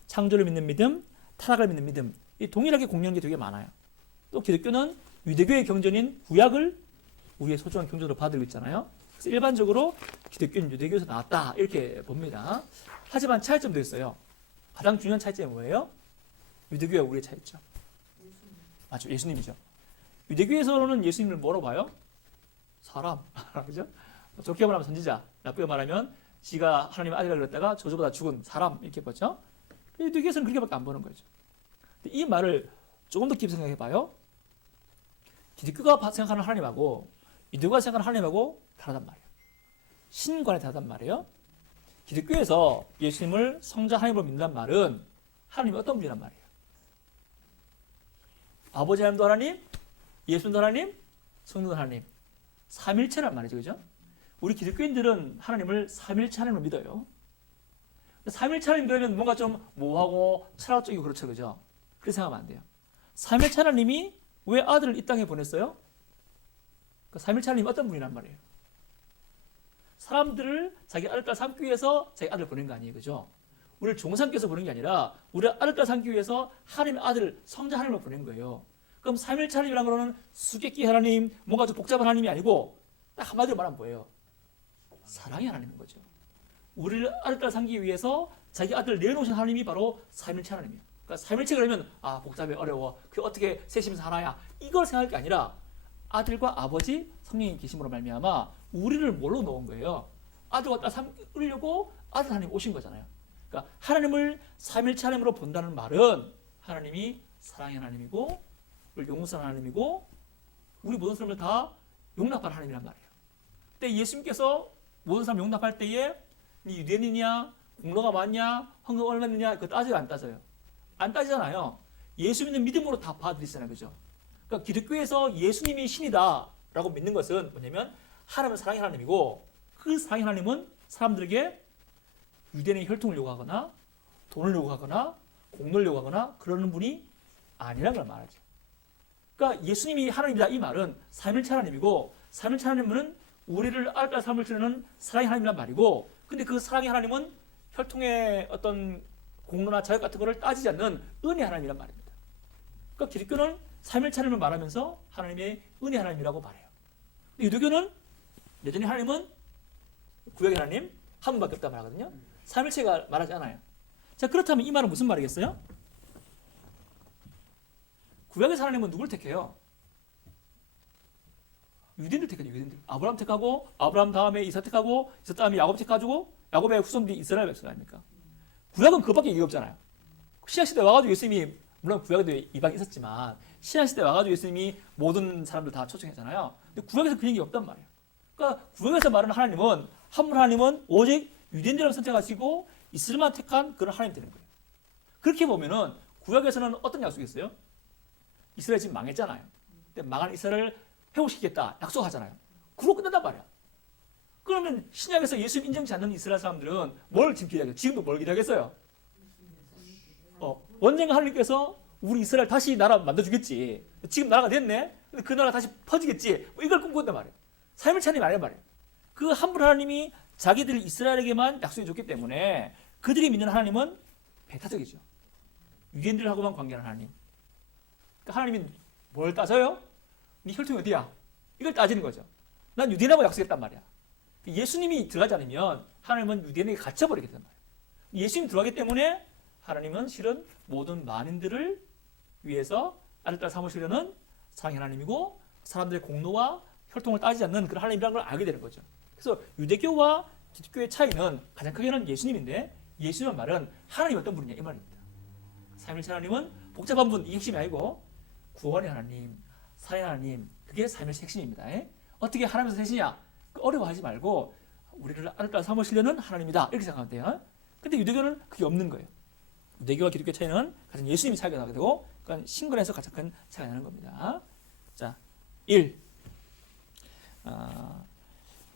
창조를 믿는 믿음, 타락을 믿는 믿음, 이 동일하게 공유하는 게 되게 많아요. 또 기독교는 유대교의 경전인 구약을 우리의 소중한 경전으로 받들고 있잖아요. 그래서 일반적으로 기독교는 유대교에서 나왔다 이렇게 봅니다. 하지만 차이점도 있어요. 가장 중요한 차이점이 뭐예요? 유대교와 우리의 차이점. 맞죠? 예수님이죠. 유대교에서는 예수님을 뭐로 봐요? 사람. 그죠? 좋게 말하면 선지자, 나쁘게 말하면 지가 하나님의 아들이라고 그랬다가 저주받아 죽은 사람 이렇게 보죠. 유대교에서는 그렇게밖에 안 보는 거죠. 근데 이 말을 조금 더 깊이 생각해 봐요. 기독교가 생각하는 하나님하고 유대교가 생각하는 하나님하고 다르단 말이에요. 신관이 다르단 말이에요. 기독교에서 예수님을 성자 하나님으로 믿는단 말은 하나님이 어떤 분이란 말이에요. 아버지 하나님도 하나님, 예수님도 하나님, 성령도 하나님. 삼일체란 말이죠. 그죠? 우리 기독교인들은 하나님을 삼일체 하나님으로 믿어요. 삼일체 하나님 그러면 뭔가 좀 모호하고 철학적이고 그렇죠. 그죠? 그렇게 생각하면 안 돼요. 삼일체 하나님이 왜 아들을 이 땅에 보냈어요? 그 삼일체 하나님이 어떤 분이란 말이에요. 사람들을 자기 아들, 딸 삼기 위해서 자기 아들을 보낸 거 아니에요. 그죠? 우리를 종삼기 위해서 보낸 게 아니라 우리 아들, 딸 삼기 위해서 하나님의 아들을 성자 하나님으로 보낸 거예요. 그럼 삼일체 하나님이라는 거는 수개끼 하나님, 뭔가 좀 복잡한 하나님이 아니고 딱 한마디로 말하면 뭐예요? 사랑의 하나님인 거죠. 우리를 아들, 딸 삼기 위해서 자기 아들을 내놓으신 하나님이 바로 삼일체 하나님이에요. 그러니까 삼일체 그러면 복잡해 어려워. 그게 어떻게 셋이면서 하나야? 이걸 생각할 게 아니라 아들과 아버지 성령의 계심으로 말미암아 우리를 뭘로 놓은 거예요? 아들과 딸 삼으려고 아들 하나님 오신 거잖아요. 그러니까 하나님을 삼일체 하나님으로 본다는 말은 하나님이 사랑의 하나님이고 우리 용서하는 하나님이고 우리 모든 사람을 다 용납하는 하나님이란 말이에요. 근데 예수님께서 모든 사람 용납할 때에 네 유대인이냐 공로가 많냐 헌금 얼마 있느냐 그거 따져요 안 따져요? 안 따지잖아요. 예수 믿는 믿음으로 다 받아들이잖아요. 그죠? 그러니까 기독교에서 예수님이 신이다 라고 믿는 것은 뭐냐면 하나님은 사랑의 하나님이고 그 사랑의 하나님은 사람들에게 유대인의 혈통을 요구하거나 돈을 요구하거나 공로를 요구하거나 그러는 분이 아니라는 걸 말하죠. 그러니까 예수님이 하나님이다 이 말은 삼일체 하나님이고 삼일체 하나님은 우리를 아들 삶을 주는 사랑의 하나님이란 말이고 근데 그 사랑의 하나님은 혈통의 어떤 공로나 자격 같은 거를 따지지 않는 은혜 하나님이란 말입니다. 그러니까 기독교는 삼일체 하나님을 말하면서 하나님의 은혜 하나님이라고 말해요. 유대교는 여전히 하나님은 구약의 하나님 한 분밖에 없다 말하거든요. 삼일체가 말하지 않아요. 자, 그렇다면 이 말은 무슨 말이겠어요? 구약에서 하나님은 누굴 택해요? 유대인들 택하죠. 유대인들. 아브라함 택하고 아브라함 다음에 이삭 택하고 이삭 다음에 야곱 택하고 야곱의 후손들이 이스라엘 백성 아닙니까? 구약은 그것밖에 얘기가 없잖아요. 신약시대 와가지고 예수님이 물론 구약에도 이방이 있었지만 신약시대 와가지고 예수님이 모든 사람들 다 초청했잖아요. 근데 구약에서 그 얘기가 없단 말이에요. 그러니까 구약에서 말하는 하나님은 한분 하나님은 오직 유대인들을 선택하시고 이스라엘만 택한 그런 하나님이 되는 거예요. 그렇게 보면은 구약에서는 어떤 약속이 있어요? 이스라엘 지금 망했잖아요. 근데 망한 이스라엘을 회복시키겠다 약속하잖아요. 그러고 끝난단 말이야. 그러면 신약에서 예수님 인정치 않는 이스라엘 사람들은 뭘 지금 기대하겠어요? 지금도 뭘 기대하겠어요? 언젠가 하나님께서 우리 이스라엘 다시 나라 만들어주겠지. 지금 나라가 됐네? 근데 그 나라가 다시 퍼지겠지. 뭐 이걸 꿈꾼단 말이에요. 삶을 찾는 말이란 말이에요. 그 한 분 하나님이 자기들 이스라엘에게만 약속해 줬기 때문에 그들이 믿는 하나님은 배타적이죠. 유대인들하고만 관계하는 하나님. 그러니까 하나님이 뭘 따져요? 네 혈통이 어디야? 이걸 따지는 거죠. 난 유대인하고 약속했단 말이야. 예수님이 들어가지 않으면 하나님은 유대인에게 갇혀버리게 된단 말이에요. 예수님이 들어가기 때문에 하나님은 실은 모든 만인들을 위해서 아들, 딸 삼으시려는 사랑의 하나님이고 사람들의 공로와 혈통을 따지지 않는 그런 하나님이라는 걸 알게 되는 거죠. 그래서 유대교와 기독교의 차이는 가장 크게는 예수님인데 예수님의 말은 하나님이 어떤 분이냐 이 말입니다. 삼일체 하나님은 복잡한 분, 이 핵심이 아니고 구원의 하나님, 사랑의 하나님, 그게 삼일체 핵심입니다. 어떻게 하나님에서 되시냐? 어려워하지 말고 우리를 아들, 딸 삼으시려는 하나님이다 이렇게 생각하면 돼요. 근데 유대교는 그게 없는 거예요. 유대교와 기독교 차이는 가장 예수님이 차이가 나게 되고 그러니까 신권에서 가장 큰 차이가 나는 겁니다. 자, 1.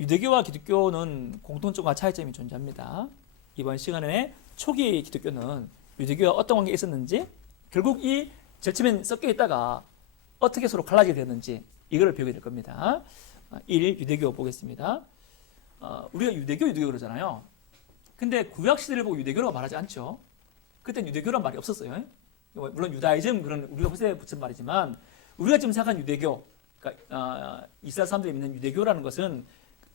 유대교와 기독교는 공통점과 차이점이 존재합니다. 이번 시간에 초기 기독교는 유대교와 어떤 관계가 있었는지 결국 이 절침에 섞여 있다가 어떻게 서로 갈라지게 되었는지 이거를 배우게 될 겁니다. 1. 유대교 보겠습니다. 우리가 유대교 그러잖아요. 근데 구약시대를 보고 유대교라고 말하지 않죠. 그때는 유대교란 말이 없었어요. 물론 유다이즘 그런 우리가 후세에 붙인 말이지만 우리가 지금 생각한 유대교, 그러니까 이스라엘 사람들이 믿는 유대교라는 것은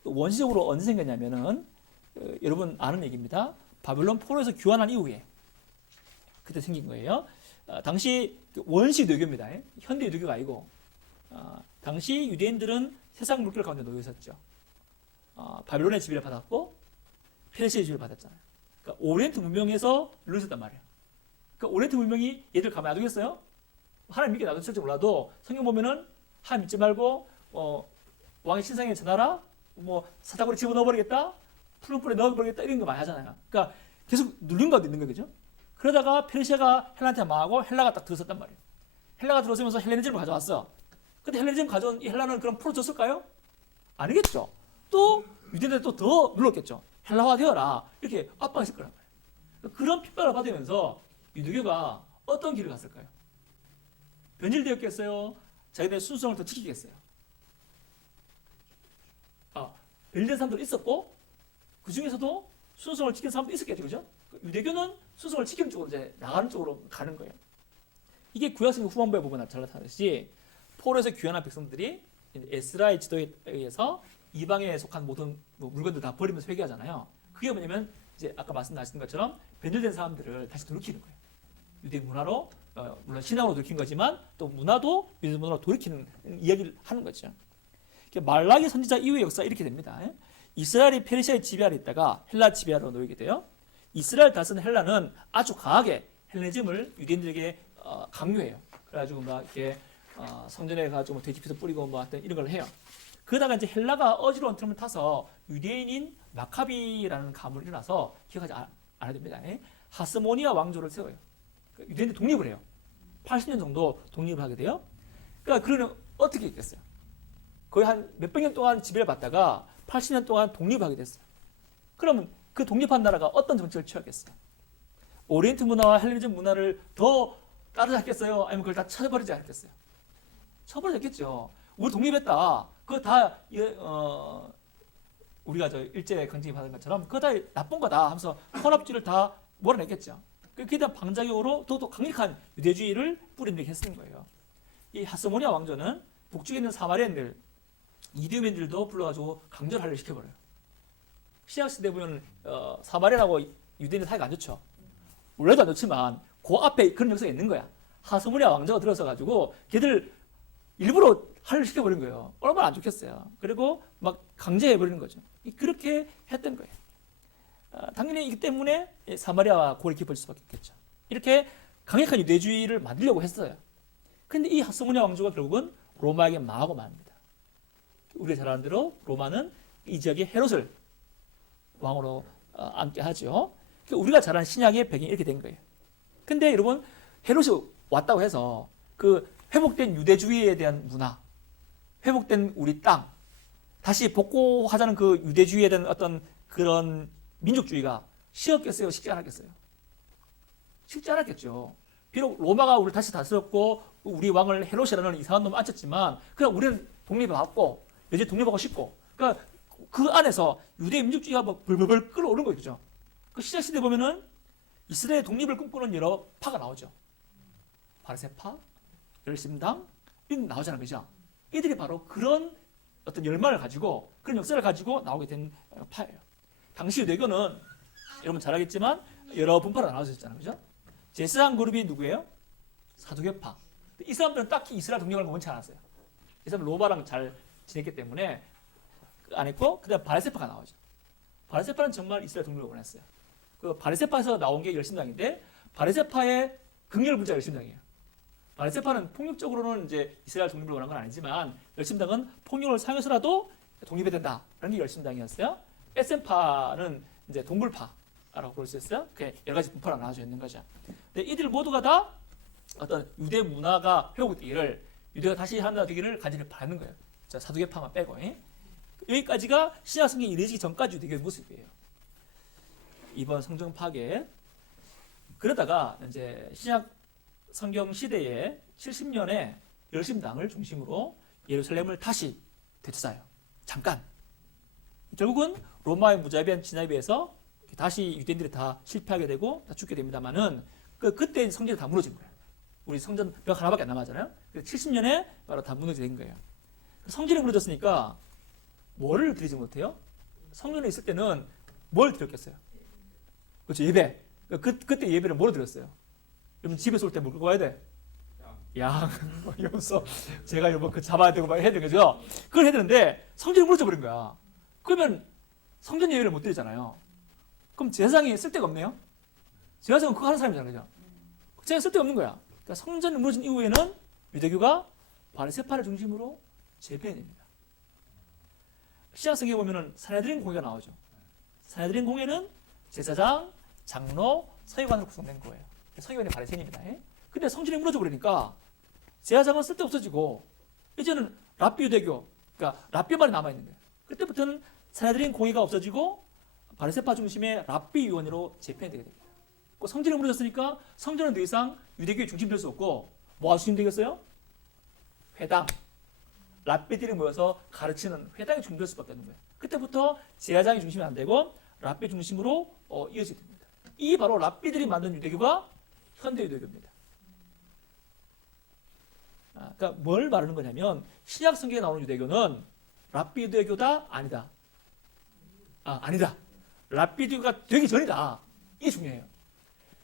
원시적으로 언제 생겼냐면은 여러분 아는 얘기입니다. 바벨론 포로에서 귀환한 이후에 그때 생긴 거예요. 당시 원시 유대교입니다. 현대 유대교가 아니고 당시 유대인들은 세상 물결 가운데 놓여 있었죠. 바벨론의 지배를 받았고 페르시아의 지배를 받았잖아요. 그러니까 오리엔트 문명에서 눌러 있었단 말이에요. 그러니까 오리엔트 문명이 얘들 가만 놔두겠어요? 하나님 믿게 놔둘지 몰라도 성경 보면은 하나님 믿지 말고 왕의 신상에 전하라, 뭐 사다구리 집어넣어버리겠다, 푸른 불에 넣어버리겠다 이런 거 많이 하잖아요. 그러니까 계속 누른 가도 있는 거죠. 그러다가 페르시아가 헬라한테 망하고 헬라가 딱 들어섰단 말이에요. 헬라가 들어서면서 헬레니즘을 가져왔어. 근데 헬레니즘 가져온 이 헬라는 그럼 풀어줬을까요? 아니겠죠. 또 유대인들 또 더 눌렀겠죠. 헬라화 되어라 이렇게 압박했을 거란 말이에요. 그런 핍박을 받으면서 유대교가 어떤 길을 갔을까요? 변질되었겠어요? 자기들의 순수성을 더 지키겠어요? 변질된 사람도 있었고 그 중에서도 순수성을 지키는 사람도 있었겠죠. 그죠? 유대교는 순수성을 지키는 쪽으로 이제 나가는 쪽으로 가는 거예요. 이게 구약성경 후반부에 보면 잘 나타나듯이 포로에서 귀환한 백성들이 에스라의 지도에 의해서 이방에 속한 모든 물건들 다 버리면서 회개하잖아요. 그게 뭐냐면 이제 아까 말씀하신 것처럼 변질된 사람들을 다시 돌이키는 거예요. 유대 문화로 물론 신앙으로 돌이킨 거지만 또 문화도 유대 문화로 돌이키는 이야기를 하는 거죠. 말라기 선지자 이후의 역사 이렇게 됩니다. 이스라엘이 페르시아의 지배 아래 있다가 헬라 지배 아래로 놓이게 돼요. 이스라엘 다스는 헬라는 아주 강하게 헬레니즘을 유대인들에게 강요해요. 그래가지고 막 이렇게 성전에 가지고 돼지피도 뿌리고 뭐 하여튼 이런 걸 해요. 그러다가 이제 헬라가 어지러운 틈을 타서 유대인인 마카비라는 가문이 일어나서 기억하지 않아야 됩니다. 하스모니아 왕조를 세워요. 유대인들이 독립을 해요. 80년 정도 독립을 하게 돼요. 그러니까 그러면 어떻게 했겠어요? 거의 한 몇백 년 동안 지배를 받다가 80년 동안 독립하게 됐어요. 그러면 그 독립한 나라가 어떤 정책을 취하겠어요? 오리엔트 문화와 헬레니즘 문화를 더 따라잡겠어요? 아니면 그걸 다 쳐버리지 않겠어요? 쳐버리겠죠. 우리 독립했다. 그거 다 우리가 저 일제 강점기 받은 것처럼 그거 다 나쁜 거다 하면서 혼합주의를 다 몰아냈겠죠. 그에 대한 방작용으로 더 강력한 유대주의를 뿌리내게 했는 거예요. 이 하스모니아 왕조는 북쪽에 있는 사마리아인들, 이두메인들도 불러가지고 강제를 시켜버려요. 신약 시대 보면 사마리아하고 유대인들 사이가 안 좋죠. 원래도 안 좋지만 그 앞에 그런 역사가 있는 거야. 하스모니아 왕조가 들어서 가지고 걔들 일부러 할를 시켜버린 거예요. 얼마나 안 좋겠어요. 그리고 막 강제해버리는 거죠. 그렇게 했던 거예요. 당연히 이기 때문에 사마리아와 골이 깊어질 수밖에 없겠죠. 이렇게 강력한 유대주의를 만들려고 했어요. 그런데 이 하스모니아 왕조가 결국은 로마에게 망하고 맙니다. 우리가 잘 아는 대로 로마는 이 지역의 헤롯을 왕으로 앉게 하죠. 우리가 잘 아는 신약의 배경이 이렇게 된 거예요. 근데 여러분, 헤롯이 왔다고 해서 그 회복된 유대주의에 대한 문화, 회복된 우리 땅, 다시 복고하자는 그 유대주의에 대한 어떤 그런 민족주의가 쉬웠겠어요? 쉽지 않았겠어요? 쉽지 않았겠죠. 비록 로마가 우리를 다시 다스렸고 우리 왕을 헤롯이라는 이상한 놈을 앉혔지만 그냥 우리는 독립해왔고 이제 독립하고 싶고 그러니까 그 안에서 유대 민족주의가 막 벌벌벌 끓어오른 거죠. 그 시작 시대 보면은 이스라엘 독립을 꿈꾸는 여러 파가 나오죠. 바르세파, 열심당 이런 나오잖아요, 그죠? 이들이 바로 그런 어떤 열망을 가지고 그런 역사를 가지고 나오게 된 파예요. 당시 유대교는 여러분 잘 알겠지만 여러 분파로 나눠져 있잖아요, 그죠? 제3 그룹이 누구예요? 사두개파. 이 사람들은 딱히 이스라엘 독립을 원치 않았어요. 이 사람은 로마랑 잘 지냈기 때문에 안 했고, 그다음 바르세파가 나오죠. 바르세파는 정말 이스라엘 독립을 원했어요. 그 바르세파에서 나온 게 열심당인데 바르세파의 극렬 분자가 열심당이에요. 바르세파는 폭력적으로는 이제 이스라엘 독립을 원한 건 아니지만 열심당은 폭력을 사용해서라도 독립해야 된다라는 게 열심당이었어요. 에센파는 이제 동굴파라고 볼 수 있어요. 여러 가지 분파로 나눠져 있는 거죠. 근데 이들 모두가 다 어떤 유대 문화가 회복되기를, 유대가 다시 하나 되기를 간절히 바라는 거예요. 자, 사두개파만 빼고. 여기까지가 신약 성경이 이르기 전까지 유대교의 모습이에요. 이번 성경 파괴. 그러다가 이제 신약 성경 시대에 70년에 열심당을 중심으로 예루살렘을 다시 되찾아요. 잠깐. 결국은 로마의 무자비한 진압에 의해서 다시 유대인들이 다 실패하게 되고 다 죽게 됩니다만은 그때 성전이 다 무너진 거예요. 우리 성전 벽 하나밖에 안 남았잖아요. 70년에 바로 다 무너지게 된 거예요. 성전이 무너졌으니까 뭐를 드리지 못해요? 성전에 있을 때는 뭘 드렸겠어요? 그렇죠, 예배. 그때 예배를 뭐로 드렸어요? 여러분 집에서 올 때 뭘 끌고 와야 돼? 양. 이러면서 제가 여러분 그 잡아야 되고 막 해야 되는 거죠. 그걸 해야 되는데 성전이 무너져 버린 거야. 그러면 성전 예배를 못 드리잖아요. 그럼 제사장이 쓸데가 없네요. 제사장은 그거 하는 사람이잖아요, 그죠? 제사장이 쓸데가 없는 거야. 그러니까 성전이 무너진 이후에는 유대교가 바르세파를 중심으로 재편됩니다. 신약 성경에 보면은 산헤드린 공회가 나오죠. 산헤드린 공회는 제사장, 장로, 서기관으로 구성된 거예요. 서기관이 바리새인입니다. 근데 성전이 무너져 버리니까 제사장은 쓸데 없어지고 이제는 랍비 유대교, 그러니까 랍비만이 남아 있는 거예요. 그때부터는 산헤드린 공회가 없어지고 바리새파 중심의 랍비 위원회로 재편이 되게 됩니다. 그 성전이 무너졌으니까 성전은 더 이상 유대교의 중심이 될 수 없고 뭐가 중심 되겠어요? 회당. 랍비들이 모여서 가르치는 회당이 중심될 수밖에 없는 거예요. 그때부터 제사장이 중심이 안 되고 랍비 중심으로 이어지게 됩니다. 이 바로 랍비들이 만든 유대교가 현대 유대교입니다. 그러니까 뭘 말하는 거냐면 신약 성경에 나오는 유대교는 랍비 유대교다? 아니다. 아니다. 랍비 유대교가 되기 전이다. 이게 중요해요.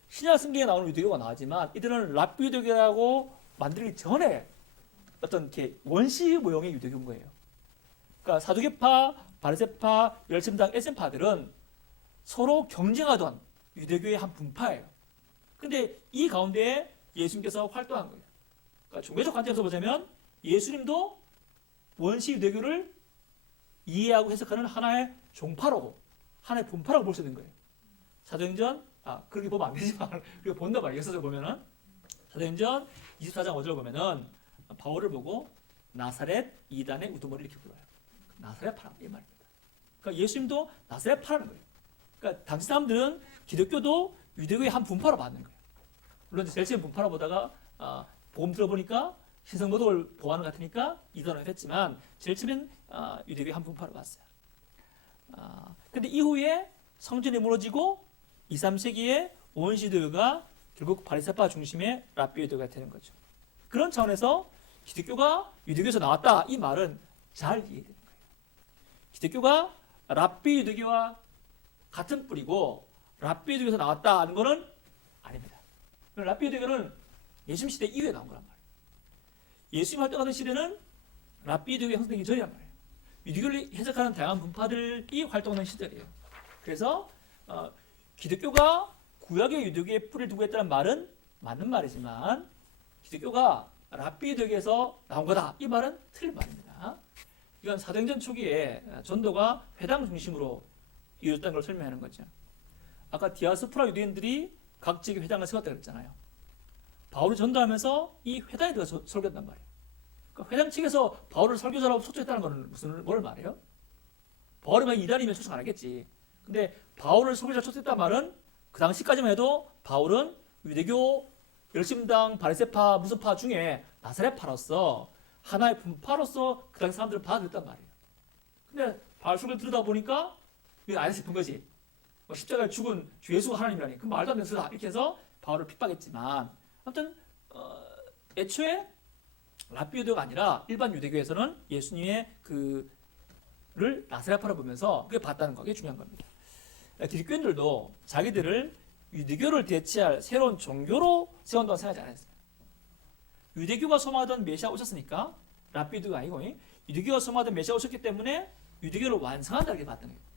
신약 성경에 나오는 유대교가 나오지만 이들은 랍비 유대교라고 만들기 전에 어떤 이렇게 원시 모형의 유대교인 거예요. 그러니까 사두개파, 바르세파, 열심당, 에센파들은 서로 경쟁하던 유대교의 한 분파예요. 근데 이 가운데에 예수님께서 활동한 거예요. 그러니까 종교적 관점에서 보자면 예수님도 원시 유대교를 이해하고 해석하는 하나의 종파라고, 하나의 분파라고 볼 수 있는 거예요. 사도행전, 그렇게 보면 안 되지만, 그리고 본다 말이에요. 역사적으로 보면은. 사도행전 24장 5절 보면은, 바울을 보고 나사렛 이단의 우두머리 이렇게 불러요. 나사렛 파라, 이 말입니다. 그러니까 예수님도 나사렛 파라는 거예요. 그러니까 당시 사람들은 기독교도 유대교의 한 분파로 받는 거예요. 물론 제일 처음 분파로 보다가, 복음 들어보니까 신성모독을 보호하는 것 같으니까 이단을 했지만, 제일 처음엔 유대교의 한 분파로 봤어요. 근데 이후에 성전이 무너지고 2, 3세기에 온 시대가 결국 바리새파 중심의 랍비 유대교가 되는 거죠. 그런 차원에서 기독교가 유대교에서 나왔다 이 말은 잘 이해되는 거예요. 기독교가 랍비 유대교와 같은 뿌리고 랍비 유대교에서 나왔다 하는 것은 아닙니다. 랍비 유대교는 예수님 시대 이후에 나온 거란 말이에요. 예수님 활동하던 시대는 랍비 유대교가 형성되기 전이란 말이에요. 유대교를 해석하는 다양한 분파들이 활동하는 시대예요. 그래서 기독교가 구약의 유대교에 뿌리를 두고 했다는 말은 맞는 말이지만 기독교가 랍비 유대교에서 나온 거다 이 말은 틀린 말입니다. 이건 사도행전 초기에 전도가 회당 중심으로 이루어졌다는 걸 설명하는 거죠. 아까 디아스포라 유대인들이 각 지역에 회당을 세웠다고 그랬잖아요. 바울이 전도하면서 이 회당에 들어가서 설교한단 말이에요. 그러니까 회당 측에서 바울을 설교자라고 초청했다는 것은 뭘 말해요? 바울이 만약 이단이면 초청 안 하겠지. 근데 바울을 설교자 초청했다는 말은 그 당시까지만 해도 바울은 유대교 열심당 바리새파 무소파 중에 나사렛파로서 하나의 분파로서 그 당시 사람들을 받아들였단 말이에요. 근데 바울 설교 들으다 보니까 이게 안 싶은 거지. 십자가에 죽은 주 예수가 하나님이라니 그 말도 안 되는 소리다 이렇게 해서 바울을 핍박했지만 아무튼 애초에 랍비 유대교가 아니라 일반 유대교에서는 예수님의 그를 나사렛파로 보면서 그게 봤다는 거, 그게 중요한 겁니다. 기독교인들도 자기들을 유대교를 대체할 새로운 종교로 세운다고 생각하지 않았어요. 유대교가 소망하던 메시아 오셨으니까 랍비 유대교가 아니고 유대교가 소망하던 메시아 오셨기 때문에 유대교를 완성한다 이렇게 봤던 거예요.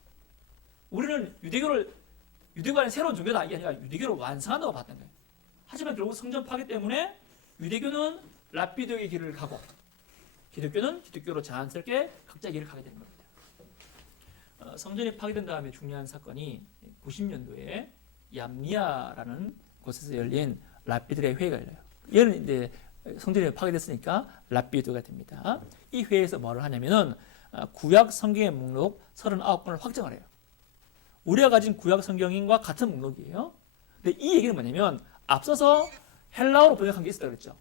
우리는 유대교가 아닌 새로운 종교다 이게 아니라 유대교를 완성한다고 봤던 거예요. 하지만 결국 성전 파괴 때문에 유대교는 랍비 유대교의 길을 가고 기독교는 기독교로 자연스럽게 각자의 길을 가게 된 겁니다. 성전이 파괴된 다음에 중요한 사건이 90년도에 얌니아라는 곳에서 열린 랍비들의 회의가 열려요. 얘는 이제 성전이 파괴됐으니까 랍비 유대교가 됩니다. 이 회의에서 뭐를 하냐면은 구약 성경의 목록 39권을 확정을 해요. 우리가 가진 구약 성경과 같은 목록이에요. 근데 이 얘기는 뭐냐면 앞서서 헬라어로 번역한 게 있었다고 그랬죠.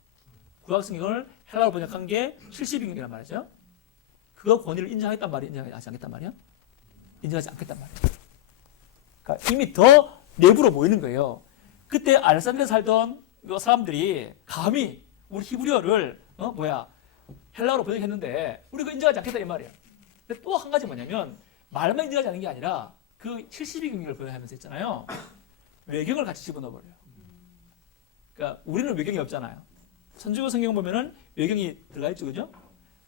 구약 성경을 헬라어로 번역한 게 70인경이란 말이죠. 그거 권위를 인정하겠단 말이야? 인정하지 않겠단 말이야? 인정하지 않겠단 말이야. 그러니까 이미 더 내부로 모이는 거예요. 그때 알렉산드리아에 살던 사람들이 감히 우리 히브리어를 헬라어로 번역했는데 우리 그거 인정하지 않겠다 이 말이야. 근데 또 한 가지 뭐냐면 말만 인정하지 않는 게 아니라 그 72경을 번역하면서 있잖아요. 외경을 같이 집어넣어버려요. 그러니까 우리는 외경이 없잖아요. 천주교 성경 보면은 외경이 들어가 있죠, 그죠?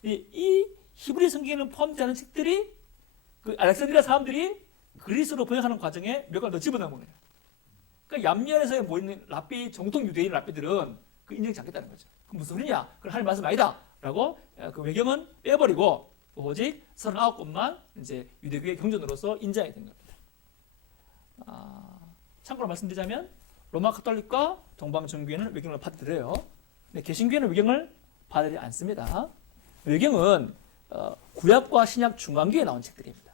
이 히브리 성경에는 포함되지 않은 책들이 그 알렉산드리아 사람들이 그리스로 번역하는 과정에 몇 가지 더 집어넣은 거예요. 그러니까 얌리안에서 모이는 랍비 정통 유대인 랍비들은 그 인정하지 않겠다는 거죠. 그 무슨 소리냐? 그건 하나님 말씀 아니다.라고 그 외경은 빼버리고 오직 39권만 이제 유대교의 경전으로서 인정이 된 겁니다. 참고로 말씀드리자면 로마 카톨릭과 동방 정교회는 외경을 받아들여요. 근데 개신교회는 외경을 받아들이지 않습니다. 외경은 구약과 신약 중간기에 나온 책들입니다.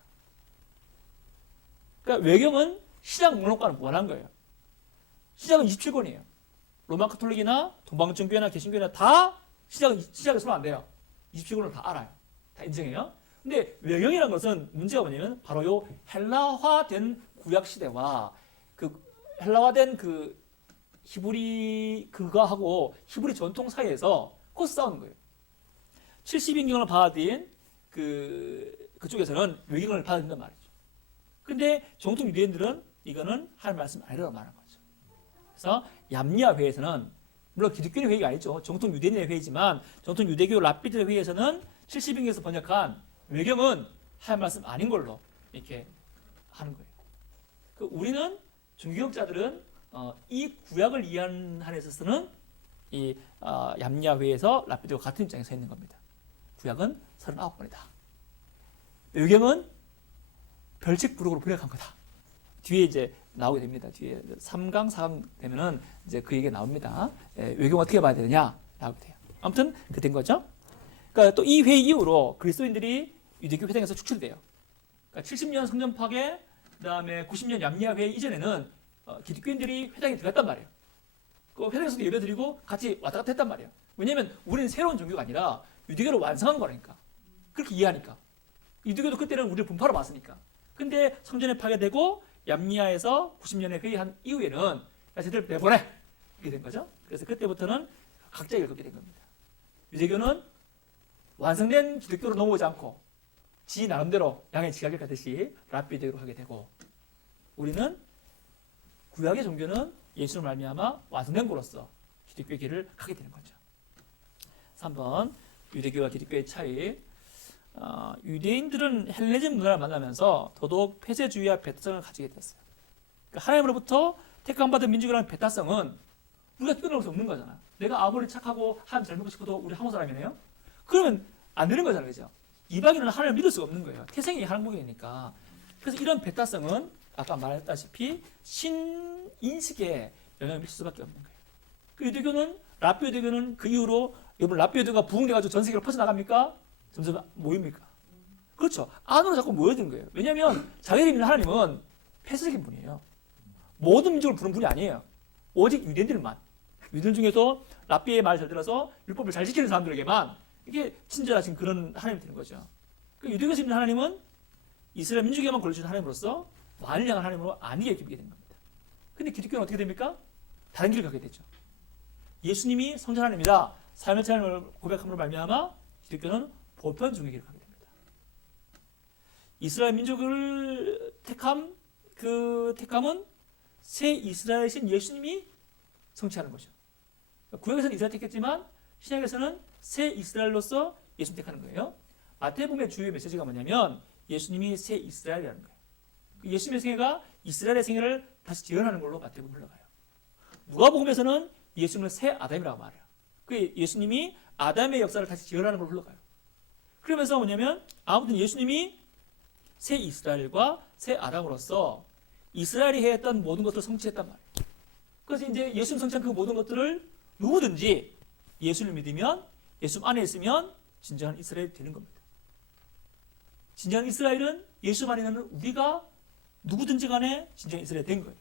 그러니까 외경은 신약 목록과는 무관한 거예요. 신약은 27권이에요. 로마 카톨릭이나 동방 정교회나 개신교회나 다 신약에 손 안 대요. 27권을 다 알아요. 다 인정해요. 근데 외경이라는 것은 문제가 뭐냐면 바로 요 헬라화된 구약 시대와 그 헬라화된 그 히브리 그거하고 히브리 전통 사이에서 코스 싸우는 거예요. 70인경을 받아들인 그쪽에서는 외경을 받아들인단 말이죠. 근데 정통 유대인들은 이거는 하나님 말씀 아니라고 말하는 거죠. 그래서 얌리아 회에서는 물론 기독교의 회의가 아니죠. 정통 유대인의 회의지만 정통 유대교 랍비들의 회의에서는 70인경에서 번역한 외경은 하나님 말씀 아닌 걸로 이렇게 하는 거예요. 우리는 종교학자들은 이 구약을 이해하는 한에 있어서는 이 얌리아 회에서 랍비들과 같은 입장에 서 있는 겁니다. 구약은 39권이다. 외경은 별책 부록으로 번역한 거다. 뒤에 이제 나오게 됩니다. 뒤에 3강, 4강 되면은 이제 그 얘기가 나옵니다. 외경 어떻게 봐야 되느냐 나오게 돼요. 아무튼 그 된 거죠. 그러니까 또 이 회의 이후로 그리스도인들이 유대교 회당에서 축출돼요. 그러니까 70년 성전 파괴, 그다음에 90년 얌리아 회의 이전에는 기독교인들이 회당에 들어갔단 말이에요. 그 회당에서도 예배드리고 같이 왔다 갔다 했단 말이에요. 왜냐하면 우리는 새로운 종교가 아니라 유대교를 완성한 거니까. 그렇게 이해하니까. 유대교도 그때는 우리를 분파로 봤으니까. 근데 성전에 파괴되고 얌리아에서 90년에 회의한 이후에는 쟤들 내보내 이렇게 된 거죠. 그래서 그때부터는 각자 일을 걷게 된 겁니다. 유대교는 완성된 기독교로 넘어오지 않고 지 나름대로 양의 지각을 가듯이 랍비 유대교로 하게 되고, 우리는 구약의 종교는 예수를 말미암아 완성된 거로서 기독교의 길을 가게 되는 거죠. 3번 유대교와 기독교의 차이. 유대인들은 헬레니즘 문화를 만나면서 더더욱 폐쇄주의와 배타성을 가지게 됐어요. 그러니까 하나님으로부터 택함받은 민족이라는 배타성은 우리가 끊어낼 수 없는 거잖아. 내가 아무리 착하고 하나님 잘 믿고 싶어도 우리 한국 사람이네요. 그러면 안 되는 거잖아요, 그죠? 이방인은 하나님을 믿을 수가 없는 거예요. 태생이 한국이니까. 그래서 이런 배타성은 아까 말했다시피 신인식에 영향을 미칠 수밖에 없는 거예요. 그 유대교는, 랍비 유대교는 그 이후로, 여러분 랍비 유대교가 부흥돼가지고 전 세계로 퍼져나갑니까? 점점 모입니까? 그렇죠. 안으로 자꾸 모여드는 거예요. 왜냐하면 자기를 믿는 하나님은 폐쇄적인 분이에요. 모든 민족을 부른 분이 아니에요. 오직 유대인들만. 유대인 중에서 랍비의 말을 잘 들어서 율법을 잘 지키는 사람들에게만 이게 친절하신 그런 하나님이 되는 거죠. 그 유대교에서 있는 하나님은 이스라엘 민족에만 권리 주신 하나님으로서 만일 향한 하나님으로 아니게 여기게 되는 겁니다. 근데 기독교는 어떻게 됩니까? 다른 길을 가게 되죠. 예수님이 성전 하나님이다, 삶의 차원을 고백함으로 말미암아 기독교는 보편 종의 길을 가게 됩니다. 이스라엘 민족을 택함, 그 택함은 새 이스라엘이신 예수님이 성취하는 거죠. 구약에서는 이스라엘 택했지만 신약에서는 새 이스라엘로서 예수님 택하는 거예요. 마태복음의 주요 메시지가 뭐냐면 예수님이 새 이스라엘이라는 거예요. 예수님의 생애가 이스라엘의 생애를 다시 재현하는 걸로 마태복음 흘러가요. 누가복음에서는 예수님은 새 아담이라고 말해요. 그 예수님이 아담의 역사를 다시 재현하는 걸로 흘러가요. 그러면서 뭐냐면 아무튼 예수님이 새 이스라엘과 새 아담으로서 이스라엘이 해했던 모든 것들을 성취했단 말이에요. 그래서 이제 예수님 성취한 그 모든 것들을 누구든지 예수를 믿으면, 예수 안에 있으면 진정한 이스라엘이 되는 겁니다. 진정한 이스라엘은 예수 안에 있는 우리가 누구든지 간에 진정한 이스라엘이 된 거예요.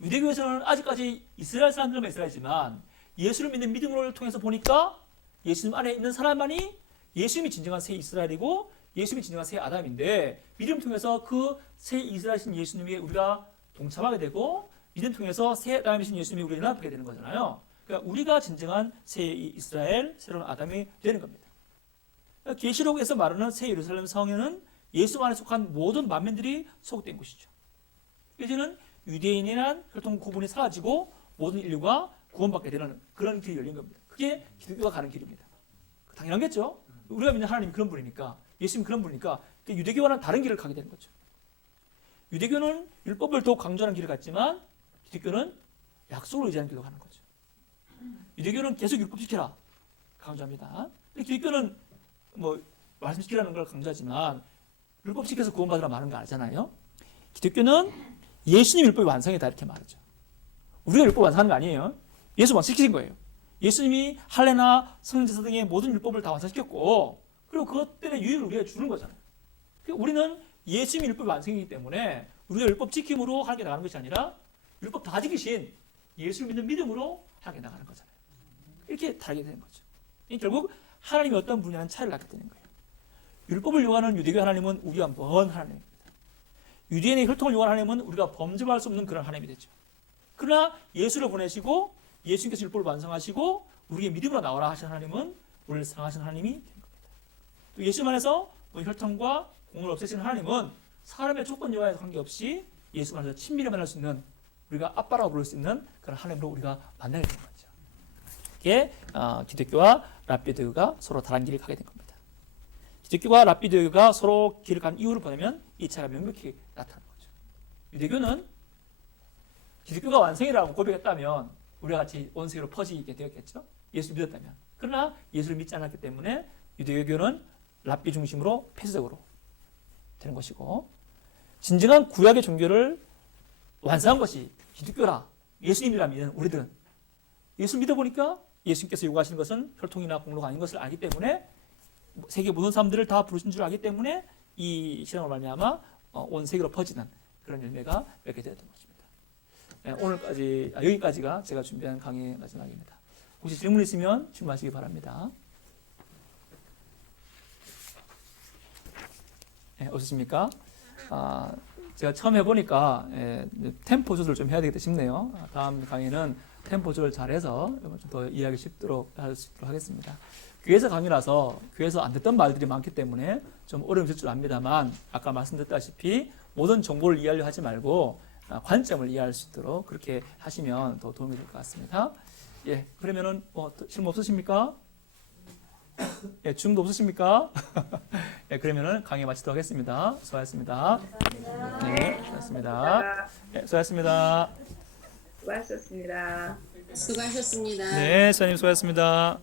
유대교에서는 아직까지 이스라엘 사람들만 이스라엘이지만 예수를 믿는 믿음을 통해서 보니까 예수님 안에 있는 사람만이 예수님이 진정한 새 이스라엘이고 예수님이 진정한 새 아담인데, 믿음을 통해서 그 새 이스라엘이신 예수님이 우리가 동참하게 되고 믿음 통해서 새 아담이신 예수님이 우리를 연합하게 되는 거잖아요. 그러니까 우리가 진정한 새 이스라엘, 새로운 아담이 되는 겁니다. 그러니까 계시록에서 말하는 새 예루살렘 성에는 예수 안에 속한 모든 만민들이 소속된 곳이죠. 이제는 유대인이란 혈통 구분이 사라지고 모든 인류가 구원받게 되는 그런 길이 열린 겁니다. 그게 기독교가 가는 길입니다. 당연하겠죠? 우리가 믿는 하나님이 그런 분이니까, 예수님이 그런 분이니까 유대교와는 다른 길을 가게 되는 거죠. 유대교는 율법을 더욱 강조하는 길을 갔지만 기독교는 약속을 의지하는 길로 가는 거죠. 유대교는 계속 율법 지켜라 강조합니다. 근데 기독교는 뭐 말씀 지키라는 걸 강조하지만 율법 지켜서 구원받으라 말하는 거 아니잖아요. 기독교는 예수님 율법이 완성이다 이렇게 말하죠. 우리가 율법 완성하는 거 아니에요. 예수 완성시키신 거예요. 예수님이 할례나 성전제사 등의 모든 율법을 다 완성시켰고, 그리고 그것 때문에 유익을 우리가 주는 거잖아요. 우리는 예수님이 율법이 완성이기 때문에 우리가 율법 지킴으로 하게 나가는 것이 아니라 율법 다 지키신 예수를 믿는 믿음으로 하게 나가는 거잖아요. 이렇게 다르게 되는 거죠. 결국 하나님이 어떤 분이라는 차이를 갖게 되는 거예요. 율법을 요구하는 유대교 하나님은 우리와 먼 하나님입니다. 유대인의 혈통을 요구하는 하나님은 우리가 범접할 수 없는 그런 하나님이 되죠. 그러나 예수를 보내시고 예수님께서 율법을 완성하시고 우리의 믿음으로 나오라 하신 하나님은 우리를 사랑하신 하나님이 된 겁니다. 또 예수님 안에서 혈통과 공을 없애시는 하나님은 사람의 조건 여하에 관계없이 예수 안에서 친밀히 만날 수 있는, 우리가 아빠라고 부를 수 있는 그런 하나님으로 우리가 만나게 된 거죠. 이게 기독교와 랍비교가 서로 다른 길을 가게 된 겁니다. 기독교와 랍비교가 서로 길을 간 이유를 보면 이 차이가 명백히 나타나는 거죠. 유대교는 기독교가 완성이라고 고백했다면 우리가 같이 온 세계로 퍼지게 되었겠죠. 예수를 믿었다면. 그러나 예수를 믿지 않았기 때문에 유대교는 랍비 중심으로 폐쇄적으로 되는 것이고, 진정한 구약의 종교를 완성한 것이 기독교라, 예수님이라 믿는 우리들은 예수 믿어보니까 예수님께서 요구하시는 것은 혈통이나 공로가 아닌 것을 알기 때문에, 세계 모든 사람들을 다 부르신 줄 알기 때문에 이 신앙을 말미암아 온 세계로 퍼지는 그런 열매가 맺게 되었던 것입니다. 네, 오늘까지 여기까지가 제가 준비한 강의의 마지막입니다. 혹시 질문 있으면 질문하시기 바랍니다. 네, 어떠십니까? 제가 처음 해보니까 템포 조절 좀 해야 되겠다 싶네요. 다음 강의는 템포 조절 잘해서 좀 더 이해하기 쉽도록 할 수 있도록 하겠습니다. 교회에서 강의라서 교회에서 안 됐던 말들이 많기 때문에 좀 어려움이 있을 줄 압니다만 아까 말씀드렸다시피 모든 정보를 이해하려 하지 말고 관점을 이해할 수 있도록 그렇게 하시면 더 도움이 될 것 같습니다. 예, 그러면은 질문 없으십니까? 예, 질문도 없으십니까? 예, 그러면은 강의 마치도록 하겠습니다. 수고하셨습니다. 네, 수고하셨습니다. 예, 수고하셨습니다. 수고하셨습니다. 수고하셨습니다. 네, 수고하셨습니다.